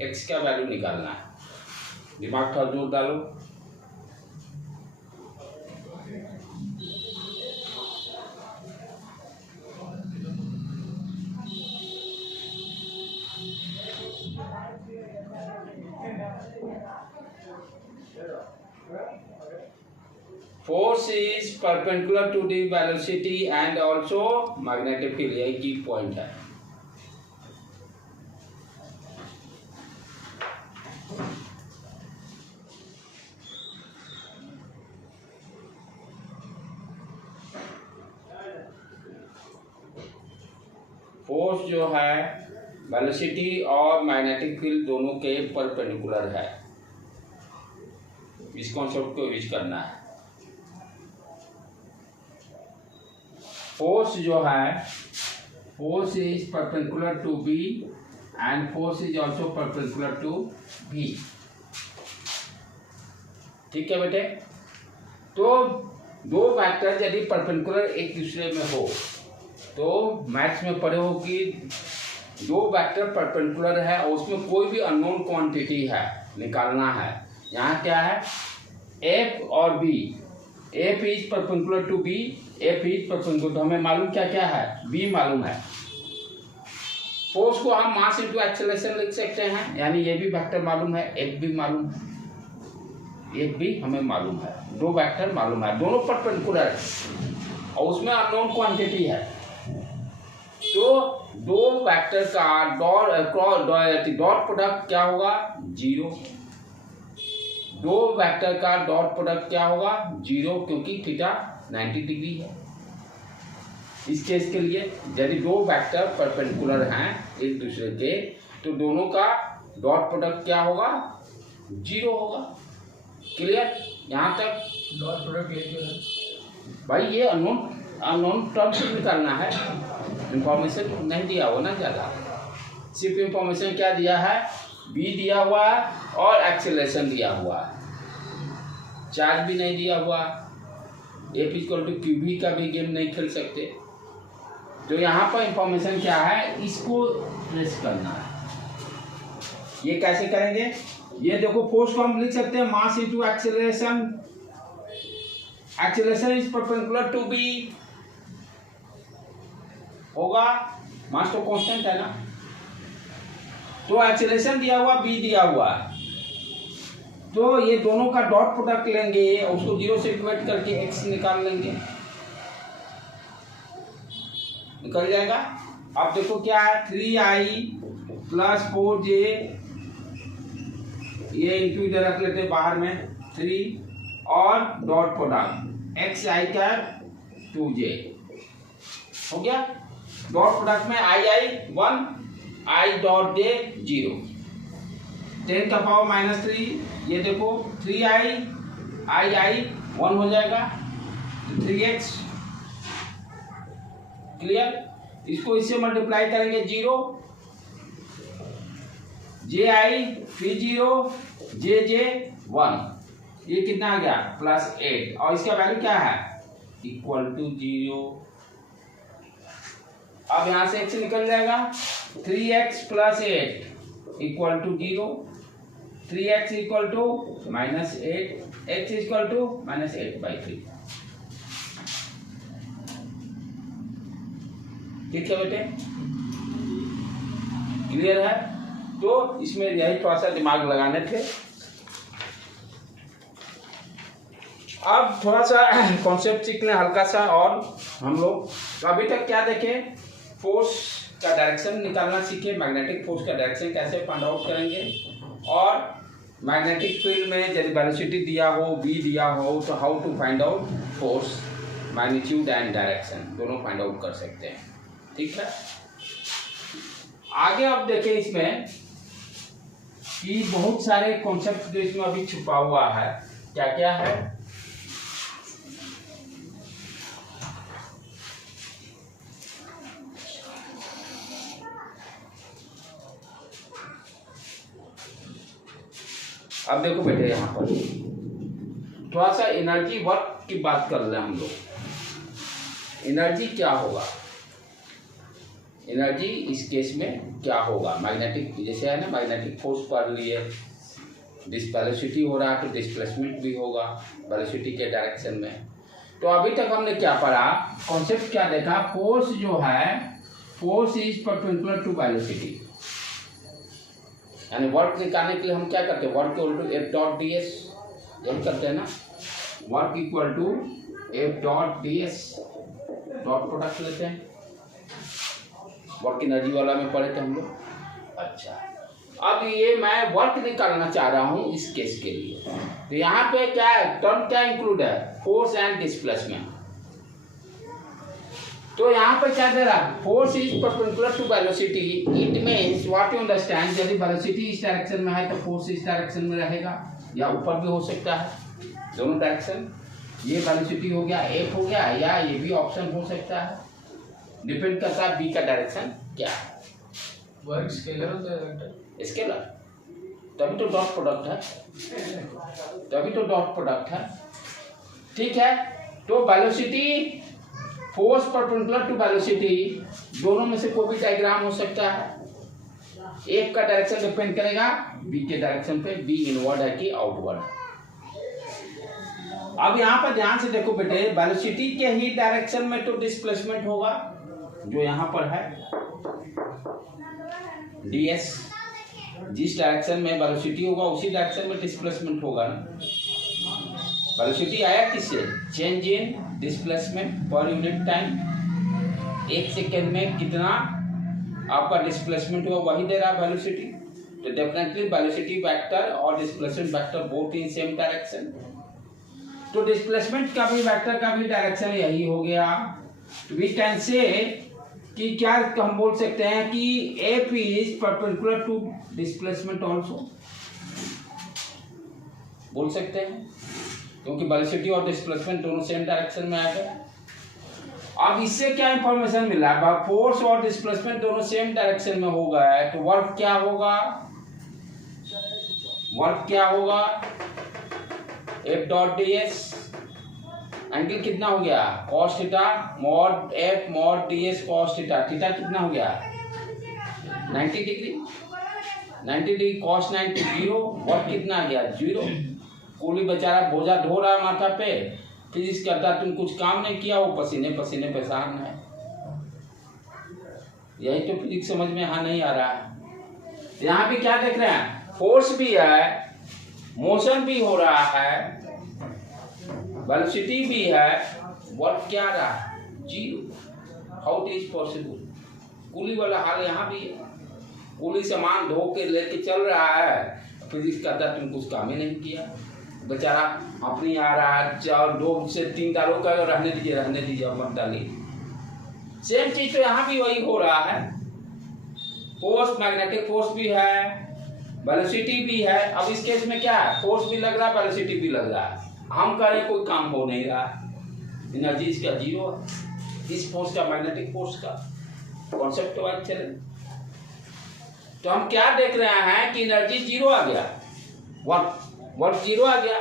x का वैल्यू निकालना है। दिमाग थोड़ा जोर डालो। Force is perpendicular to the velocity and also magnetic field, यही की पॉइंट है। फोर्स जो है वेलोसिटी और मैग्नेटिक फील्ड दोनों के परपेंडिकुलर है, इस कॉन्सेप्ट को यूज करना है। फोर्स जो है, force is perpendicular to B and force is also perpendicular to B, ठीक है बेटे। तो दो वेक्टर यदि परपेंडिकुलर एक दूसरे में हो, तो मैथ्स में पढ़े हो कि दो वेक्टर परपेंडिकुलर है और उसमें कोई भी अननोन क्वांटिटी है, निकालना है। यहाँ क्या है, F और B, F is perpendicular to B, F is perpendicular, हमें मालूम क्या क्या है, B मालूम है। फोर्स को हम मास इनटू एक्सेलरेशन लिख सकते हैं, यानी ये भी वेक्टर मालूम है, F भी मालूम है, F भी हमें मालूम है, दो वेक्टर मालूम है, दोनों परपेंडिकुलर है और उसमें अननोन क्वांटिटी है। तो दो वेक्टर का डॉट प्रोडक्ट क्या होगा, 0। दो वेक्टर का डॉट प्रोडक्ट क्या होगा, 0, क्योंकि थीटा 90 डिग्री है। इस केस के लिए यदि दो वेक्टर परपेंडिकुलर हैं एक दूसरे के, तो दोनों का डॉट प्रोडक्ट क्या होगा, 0 होगा। क्लियर। यहाँ तक डॉट प्रोडक्ट लेके है भाई ये अननोन टर्म से निकालना है, इंफॉर्मेशन नहीं दिया हुआ ना ज़्यादा, सिर्फ इंफॉर्मेशन क्या दिया है, बी दिया हुआ है और एक्सेलरेशन दिया हुआ है, चार्ज भी नहीं दिया हुआ, एफ इक्वल टू क्यू भी का भी गेम नहीं खेल सकते। तो यहाँ पर इंफॉर्मेशन क्या है, इसको ट्रेस करना है। ये कैसे करेंगे, ये देखो फोर्स को हम लिख सकते हैं mass into acceleration, acceleration is perpendicular to B होगा, मास तो कांस्टेंट है ना, तो एक्सेलरेशन दिया हुआ बी दिया हुआ, तो ये दोनों का डॉट प्रोडक्ट लेंगे और उसको 0 से इक्वेट करके x निकाल लेंगे, निकल जाएगा। अब देखो क्या है, 3i प्लस 4j, ये इंटू इधर रख लेते बाहर में 3 और dot product xi cap 2j हो गया। डॉट प्रोडक्ट में i 1 i डॉट j 0, 10 का पावर -3, ये देखो 3i i 1 हो जाएगा, 3x क्लियर। इसको इससे मल्टीप्लाई करेंगे 0, ji फिर 0 jj 1, ये कितना आ गया +8, और इसका वैल्यू क्या है इक्वल टू 0। अब यहां से x निकल जाएगा, 3x + 8 equal to 0, 3x equal to -8, x equal to -8/3। ठीक है बेटे, क्लियर है। तो इसमें यही थोड़ा सा दिमाग लगाने थे। अब थोड़ा सा कॉन्सेप्ट सीख लें हल्का सा, और हम लोग अभी तक क्या देखे, फोर्स का डायरेक्शन निकालना सीखे, मैग्नेटिक फोर्स का डायरेक्शन कैसे फाइंड आउट करेंगे, और मैग्नेटिक फील्ड में यदि वेलोसिटी दिया हो, v दिया हो, तो how to find out force, magnitude and direction दोनों फाइंड आउट कर सकते हैं। ठीक है, आगे अब देखें इसमें कि बहुत सारे कॉन्सेप्ट जो इसमें अभी छुपा हुआ है, क्या क्या है। अब देखो बेटे, यहाँ पर थोड़ा सा एनर्जी वर्क की बात कर रहे हैं हम लोग। एनर्जी क्या होगा, एनर्जी इस केस में क्या होगा, मैग्नेटिक जैसे है ना, मैग्नेटिक फोर्स पढ़ लिए, वेलोसिटी हो रहा है तो डिस्प्लेसमेंट भी होगा वेलोसिटी के डायरेक्शन में। तो अभी तक हमने क्या पढ़ा, कॉन्सेप्ट क्या देखा, फोर्स जो है, force is perpendicular to velocity, यानी वर्क निकालने के लिए हम क्या करते हैं, work equal to F dot D S, यही करते हैं ना, work equal to F dot D S, dot product लेते हैं, वर्क एनर्जी वाला में पढ़े थे हम लोग। अच्छा, अब ये मैं वर्क निकालना चाह रहा हूँ इस केस के लिए, तो यहाँ पे क्या है, टर्म क्या इंक्लूड है, फोर्स एंड डिस्प्लेसमेंट। तो यहाँ पे क्या दे रहा है, force is perpendicular to velocity, it means what you understand, यदि वेलोसिटी इस डायरेक्शन में है तो फोर्स इस डायरेक्शन में रहेगा, या ऊपर भी हो सकता है, दोनों डायरेक्शन। ये वेलोसिटी हो गया, एफ हो गया, या ये भी ऑप्शन हो सकता है, डिपेंड करता है बी का डायरेक्शन क्या है। वर्क स्केलर होता है, स्केलर, तभी तो डॉट प्रोडक्ट है, तभी तो डॉट प्रोडक्ट है। ठीक है, तो velocity, force perpendicular to velocity, दोनों में से कोई भी डायग्राम हो सकता है, एक का डायरेक्शन डिपेंड करेगा बी के डायरेक्शन पे, बी इनवर्ड है कि आउटवर्ड। अब यहाँ पर ध्यान से देखो बेटे, वेलोसिटी के ही डायरेक्शन में तो डिस्प्लेसमेंट होगा, जो यहाँ पर है ds, जिस डायरेक्शन में वेलोसिटी होगा उसी डायरेक्शन में डिस्प्लेसमेंट होगा ना। वेलोसिटी आया किससे, change in displacement per unit time, एक सेकेंड में कितना आपका डिस्प्लेसमेंट हुआ वही दे रहा है वेलोसिटी। तो डेफिनेटली वेलोसिटी वेक्टर और displacement vector both in same direction, तो डिस्प्लेसमेंट का भी वेक्टर का भी डायरेक्शन यही हो गया। वी कैन से कि क्या हम बोल सकते हैं कि F is perpendicular to displacement also, बोल सकते हैं। क्योंकि वेलोसिटी और डिस्प्लेसमेंट दोनों सेम डायरेक्शन में आ गए। अब इससे क्या इंफॉर्मेशन मिला, फोर्स और डिस्प्लेसमेंट दोनों सेम डायरेक्शन में हो गए तो वर्क क्या होगा, F dot D S. Angle कितना हो गया, cos theta mod F mod D S cos theta. Theta कितना हो गया 90 degree, 90 degree cos 90 zero. Work कितना आ गया 0। कूली बेचारा बोझा ढो रहा है माथा पे, फिजिक्स करता तुम कुछ काम नहीं किया, वो पसीने पसीने परेशान है। यही तो फिजिक्स समझ में यहाँ नहीं आ रहा है। यहाँ पे क्या देख रहे हैं, फोर्स भी है, मोशन भी हो रहा है, वेलोसिटी भी है, वर्क क्या रहा है 0। How it is possible. Coolie वाला हाल यहाँ भी है, कूली सामान धो के लेके चल रहा है, फिजिक्स कहता तुम कुछ काम ही नहीं किया। बेचारा अपनी आ रहा है 2 से 3 तारों का, रहने दीजिए मत डालिए। सेम चीज तो यहाँ भी वही हो रहा है। फोर्स, मैग्नेटिक फोर्स भी है, वेलोसिटी भी है। अब इस केस में क्या है, फोर्स भी लग रहा है, वेलोसिटी भी लग रहा है, हम कह रहे कोई काम हो नहीं रहा है, एनर्जी इसका 0 है। इस फोर्स का, मैग्नेटिक फोर्स का कॉन्सेप्ट तो आज चले। तो हम क्या देख रहे हैं कि एनर्जी 0 आ गया, वर्क 0 आ गया।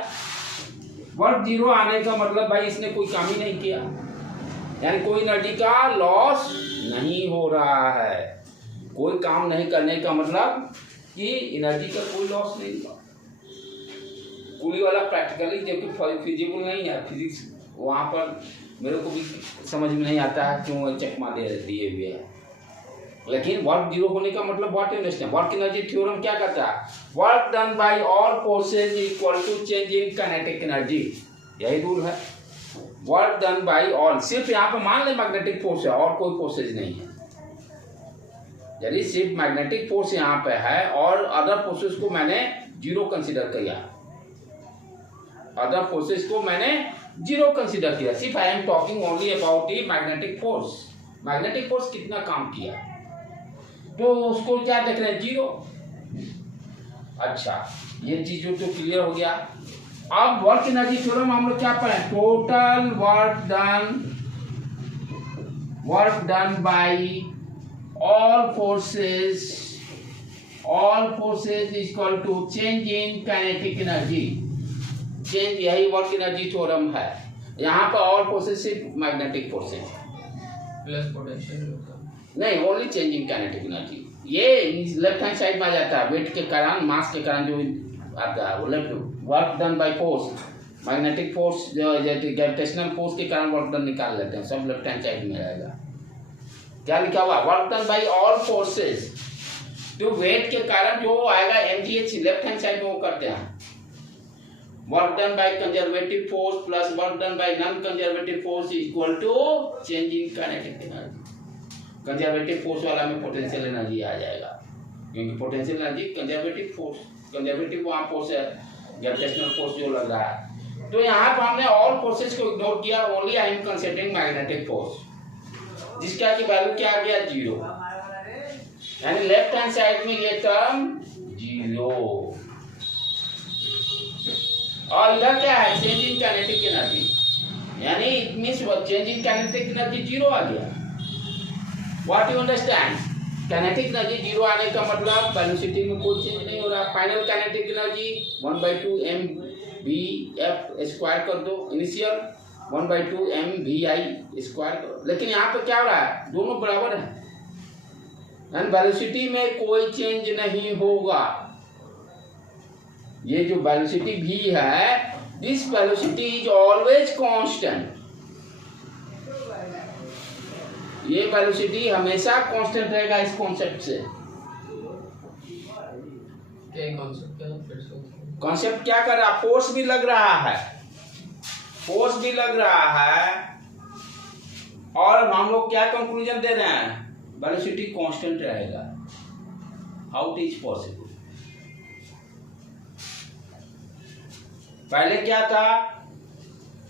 वर्क 0 आने का मतलब भाई इसने कोई काम ही नहीं किया, यानी कोई एनर्जी का लॉस नहीं हो रहा है। कोई काम नहीं करने का मतलब कि एनर्जी का कोई लॉस नहीं हुआ। कूली वाला प्रैक्टिकली जबकि फिजिबल नहीं है, फिजिक्स वहाँ पर मेरे को भी समझ में नहीं आता है क्यों चकमा दिए हुए है। लेकिन वर्क 0 होने का मतलब what understand, work energy theorem क्या कहता है, work done by all forces equal to change in kinetic energy. यही रूल है, वर्क डन बाय ऑल। सिर्फ यहाँ पे मान ले मैग्नेटिक फोर्स है और कोई फोर्सेज नहीं है, यदि सिर्फ मैग्नेटिक फोर्स यहाँ पे है और अदर फोर्सेस को मैंने 0 कंसिडर किया, अदर फोर्सेस को मैंने 0 कंसिडर किया, सिर्फ I am talking only about the magnetic force. Magnetic force कितना काम किया तो उसको क्या देख रहे हैं 0। अच्छा, ये चीज तो क्लियर हो गया। अब वर्क एनर्जी थ्योरम हम लोग क्या पढ़े, total work done bye all forces is equal to change in kinetic energy। Change, यही वर्क एनर्जी थ्योरम है। यहाँ पर ऑल फोर्सेस सिर्फ मैग्नेटिक फोर्सेस प्लस पोटेंशियल नहीं, only change in kinetic energy. ये लेफ्ट हैंड साइड में आ जाता है, वेट के कारण, मास के कारण जो आता है वो left. Work done by force, magnetic force जो ग्रेविटेशनल फोर्स के कारण वर्क डन निकाल लेते हैं, सब लेफ्ट हैंड साइड में रहेगा। क्या लिखा हुआ, work done by all forces, जो वेट के कारण जो आएगा mgh लेफ्ट हैंड साइड में वो करते हैं। Work done by conservative force plus work done by non conservative force equal to change in kinetic energy. Conservative force वाला में पोटेंशियल एनर्जी आ जाएगा, क्योंकि potential energy conservative force, conservative वहाँ फोर्स है, ग्रेविटेशनल फोर्स जो लग रहा है। तो यहाँ पर हमने ऑल फोर्सेस को इग्नोर किया, only I am considering magnetic force, जिसका की वैल्यू क्या आ गया 0, यानी लेफ्ट हैंड साइड में ये टर्म 0। और इधर क्या है, चेंज इन काइनेटिक एनर्जी, यानी it means change in kinetic energy 0 आ गया। What you understand, kinetic energy 0 आने का मतलब वेलोसिटी में कोई चेंज नहीं हो रहा। Final kinetic energy 1/2 mv/f square कर दो, इनिशियल 1/2 mvi स्क्वायर करो। लेकिन यहाँ पे क्या हो रहा है, दोनों बराबर है, यानी वेलोसिटी में कोई चेंज नहीं होगा। ये जो वेलोसिटी v है, this velocity is always constant. ये वेलोसिटी हमेशा कांस्टेंट रहेगा इस कॉन्सेप्ट से। कॉन्सेप्ट क्या कर रहा है, फोर्स भी लग रहा है, फोर्स भी लग रहा है, और हम लोग क्या कंक्लूजन दे रहे हैं, वेलोसिटी कांस्टेंट रहेगा। हाउ इट इज पॉसिबल, पहले क्या था,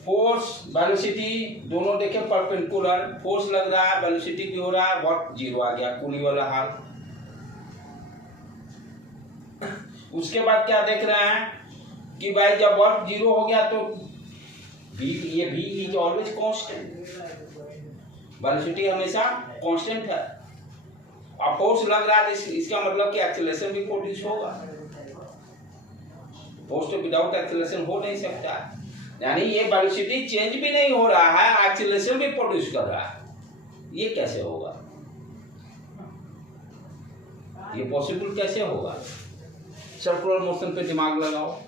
फोर्स वेलोसिटी दोनों देखे परपेंडिकुलर, फोर्स लग रहा है, वेलोसिटी भी हो रहा है, वर्क 0 आ गया, कूली वाला हाल। उसके बाद क्या देख रहे हैं कि भाई जब वर्क 0 हो गया तो v, ये v is always constant, velocity हमेशा कांस्टेंट है। अब फोर्स लग रहा है इसका मतलब कि एक्सीलरेशन भी प्रोड्यूस होगा। फोर्स तो विदाउट एक्सीलरेशन हो नहीं सकता, यानी ये वेलोसिटी चेंज भी नहीं हो रहा है, एक्सीलरेशन भी प्रोड्यूस कर रहा है, ये कैसे होगा? ये पॉसिबल कैसे होगा? सर्कुलर मोशन पे दिमाग लगाओ।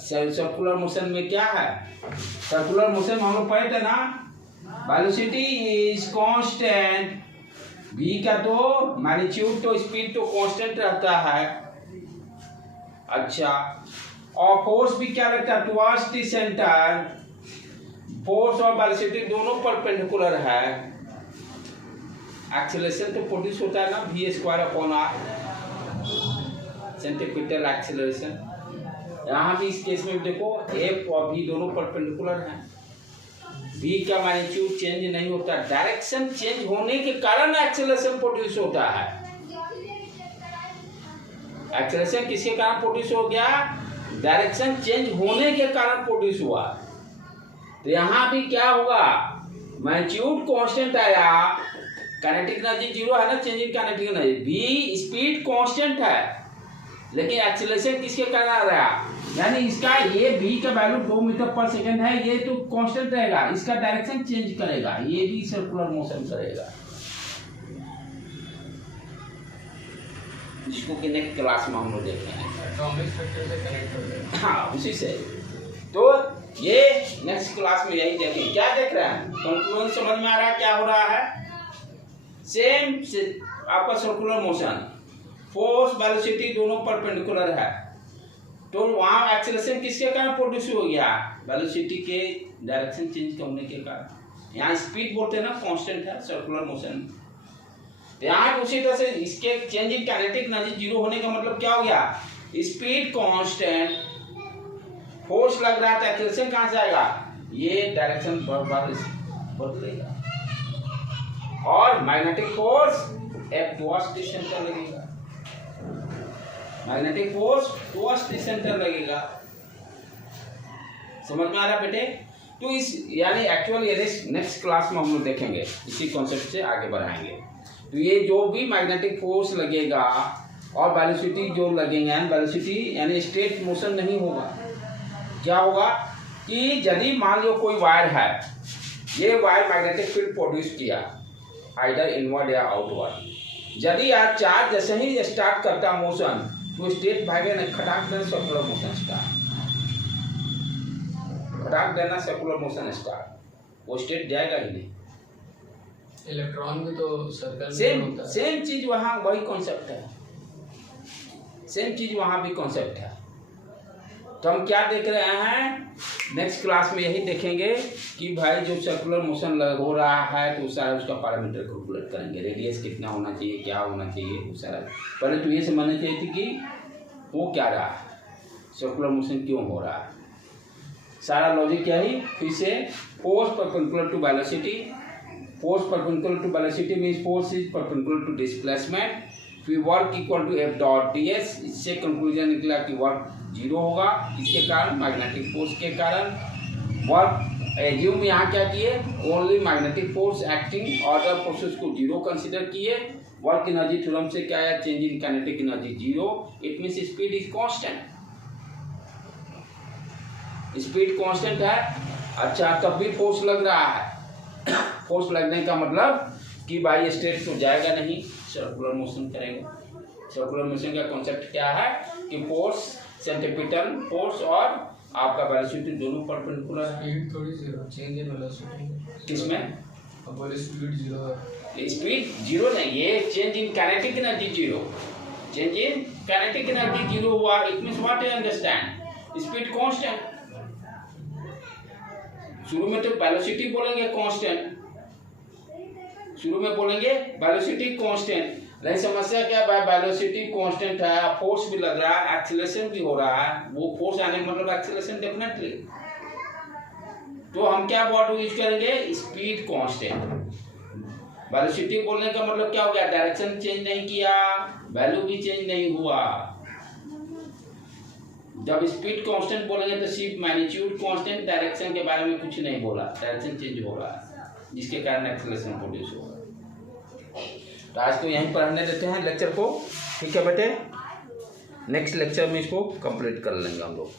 सर्कुलर मोशन में क्या है? सर्कुलर मोशन में हम लोग पढ़े थे ना, वेलोसिटी इज कांस्टेंट, v का तो मैग्नीट्यूड तो स्पीड तो कांस्टेंट रहता है। अच्छा, और फोर्स भी क्या रहता है? Towards the centre. फोर्स और वेलोसिटी दोनों परपेंडिकुलर है। एक्सीलरेशन तो प्रोड्यूस होता है ना v²/r, सेंट्रीपिटल एक्सीलरेशन। यहाँ भी इस केस में देखो f और v दोनों परपेंडिकुलर हैं। v का मैग्नीट्यूड चेंज नहीं होता, डायरेक्शन चेंज होने के कारण एक्सीलरेशन प्रोड्यूस होता है। एक्सीलरेशन किसके कारण प्रोड्यूस हो गया? डायरेक्शन चेंज होने के कारण प्रोड्यूस हुआ। तो यहाँ भी क्या होगा? मैग्नीट्यूड कांस्टेंट आया, काइनेटिक एनर्जी जीरो है ना, change in kinetic energy. v speed constant है, लेकिन एक्सीलरेशन किसके कारण आ रहा है? यानी इसका ये v का वैल्यू 2 मीटर पर सेकंड है, ये तो कांस्टेंट रहेगा, इसका डायरेक्शन चेंज करेगा, ये भी सर्कुलर मोशन करेगा, जिसको कि नेक्स्ट क्लास में हम लोग देखेंगे। एटॉमिक स्ट्रक्चर से कनेक्ट हो जाएगा। हाँ, उसी से। तो ये नेक्स्ट क्लास में यही देखेंगे। क्या देख रहे हैं? कंक्लूजन समझ में आ रहा है क्या हो रहा है? सेम आपका सर्कुलर मोशन, फोर्स वेलोसिटी दोनों परपेंडिकुलर है, तो वहां एक्सीलरेशन किसके कारण प्रोड्यूस हो गया? वेलोसिटी के डायरेक्शन चेंज होने के कारण। यहाँ स्पीड बोलते हैं ना, कांस्टेंट है सर्कुलर मोशन। यहाँ उसी तरह से इसके change in kinetic energy zero होने का मतलब क्या हो गया? स्पीड कांस्टेंट, फोर्स लग रहा है तो एक्सीलरेशन कहाँ से आएगा? ये डायरेक्शन बदलेगा, और magnetic force towards the centre लगेगा, magnetic force towards the centre लगेगा। समझ में आ रहा बेटे? तो इस यानी एक्चुअल ये नेक्स्ट क्लास में हम लोग देखेंगे, इसी कॉन्सेप्ट से आगे बढ़ाएंगे। तो ये जो भी मैग्नेटिक फोर्स लगेगा और वेलोसिटी जो लगेंगे, वेलोसिटी यानी स्ट्रेट मोशन नहीं होगा। क्या होगा कि यदि मान लो कोई वायर है, ये वायर मैग्नेटिक फील्ड प्रोड्यूस किया आइदर इनवर्ड या आउटवर्ड, यदि आप चार्ज जैसे ही स्टार्ट करता मोशन तो स्ट्रेट भागे ना, खटाक देना सर्कुलर मोशन स्टार्ट, खटाक देना सर्कुलर मोशन स्टार्ट, वो स्ट्रेट जाएगा ही नहीं। इलेक्ट्रॉन भी तो सर्कल सेम में होता है। सेम चीज वहाँ वही कॉन्सेप्ट है, सेम चीज वहाँ भी कॉन्सेप्ट है। तो हम क्या देख रहे हैं? नेक्स्ट क्लास में यही देखेंगे कि भाई जो सर्कुलर मोशन हो रहा है तो सारा उसका पैरामीटर कैलकुलेट करेंगे, रेडियस कितना होना चाहिए, क्या होना चाहिए, वो सारा। पहले तो ये समझना चाहिए थी कि वो क्या रहा है, सर्कुलर मोशन क्यों हो रहा है, सारा लॉजिक क्या ही। फिर से force perpendicular to velocity, force perpendicular to velocity means force is perpendicular to displacement, फिर work equal to F dot D S. इससे कंक्लूजन निकला कि वर्क जीरो होगा, किसके कारण? मैग्नेटिक फोर्स के कारण। वर्क एज्यूम यहाँ क्या किए? Only magnetic force acting, order process को जीरो कंसीडर किए। वर्क एनर्जी थ्योरम से क्या है? Change in kinetic energy zero, it means speed is constant, speed constant है। अच्छा, तब भी फोर्स लग रहा है, फोर्स लगने का मतलब कि भाई स्ट्रेट तो जाएगा नहीं, सर्कुलर मोशन करेगा। सर्कुलर मोशन का कॉन्सेप्ट क्या है कि फोर्स, सेंट्रीपिटल फोर्स और आपका वेलोसिटी दोनों परपेंडिकुलर है। स्पीड थोड़ी जीरो, चेंज इन वेलोसिटी किसमें? अब बोले स्पीड जीरो है। स्पीड जीरो नहीं, ये change in kinetic energy zero, change in kinetic energy zero हुआ, it means what you understand? Speed constant. शुरू में तो वेलोसिटी बोलेंगे कांस्टेंट, शुरू में बोलेंगे वेलोसिटी कांस्टेंट, नहीं समस्या क्या है? वेलोसिटी कांस्टेंट है, फोर्स भी लग रहा है, एक्सीलरेशन भी हो रहा है, वो फोर्स आने का मतलब एक्सीलरेशन डेफिनेटली। तो हम क्या वर्ड यूज करेंगे? Speed constant. वेलोसिटी बोलने का मतलब क्या हो गया? डायरेक्शन चेंज नहीं किया, वैल्यू भी चेंज नहीं हुआ, जब स्पीड कांस्टेंट बोलेंगे तो सिर्फ मैग्नीट्यूड कांस्टेंट, डायरेक्शन के बारे में कुछ नहीं बोला, डायरेक्शन चेंज हो रहा है जिसके कारण एक्सेलरेशन प्रोड्यूस होगा। तो आज को यहीं पर रहने देते हैं लेक्चर को, ठीक है बेटे। नेक्स्ट लेक्चर में इसको कंप्लीट कर लेंगे हम लोग।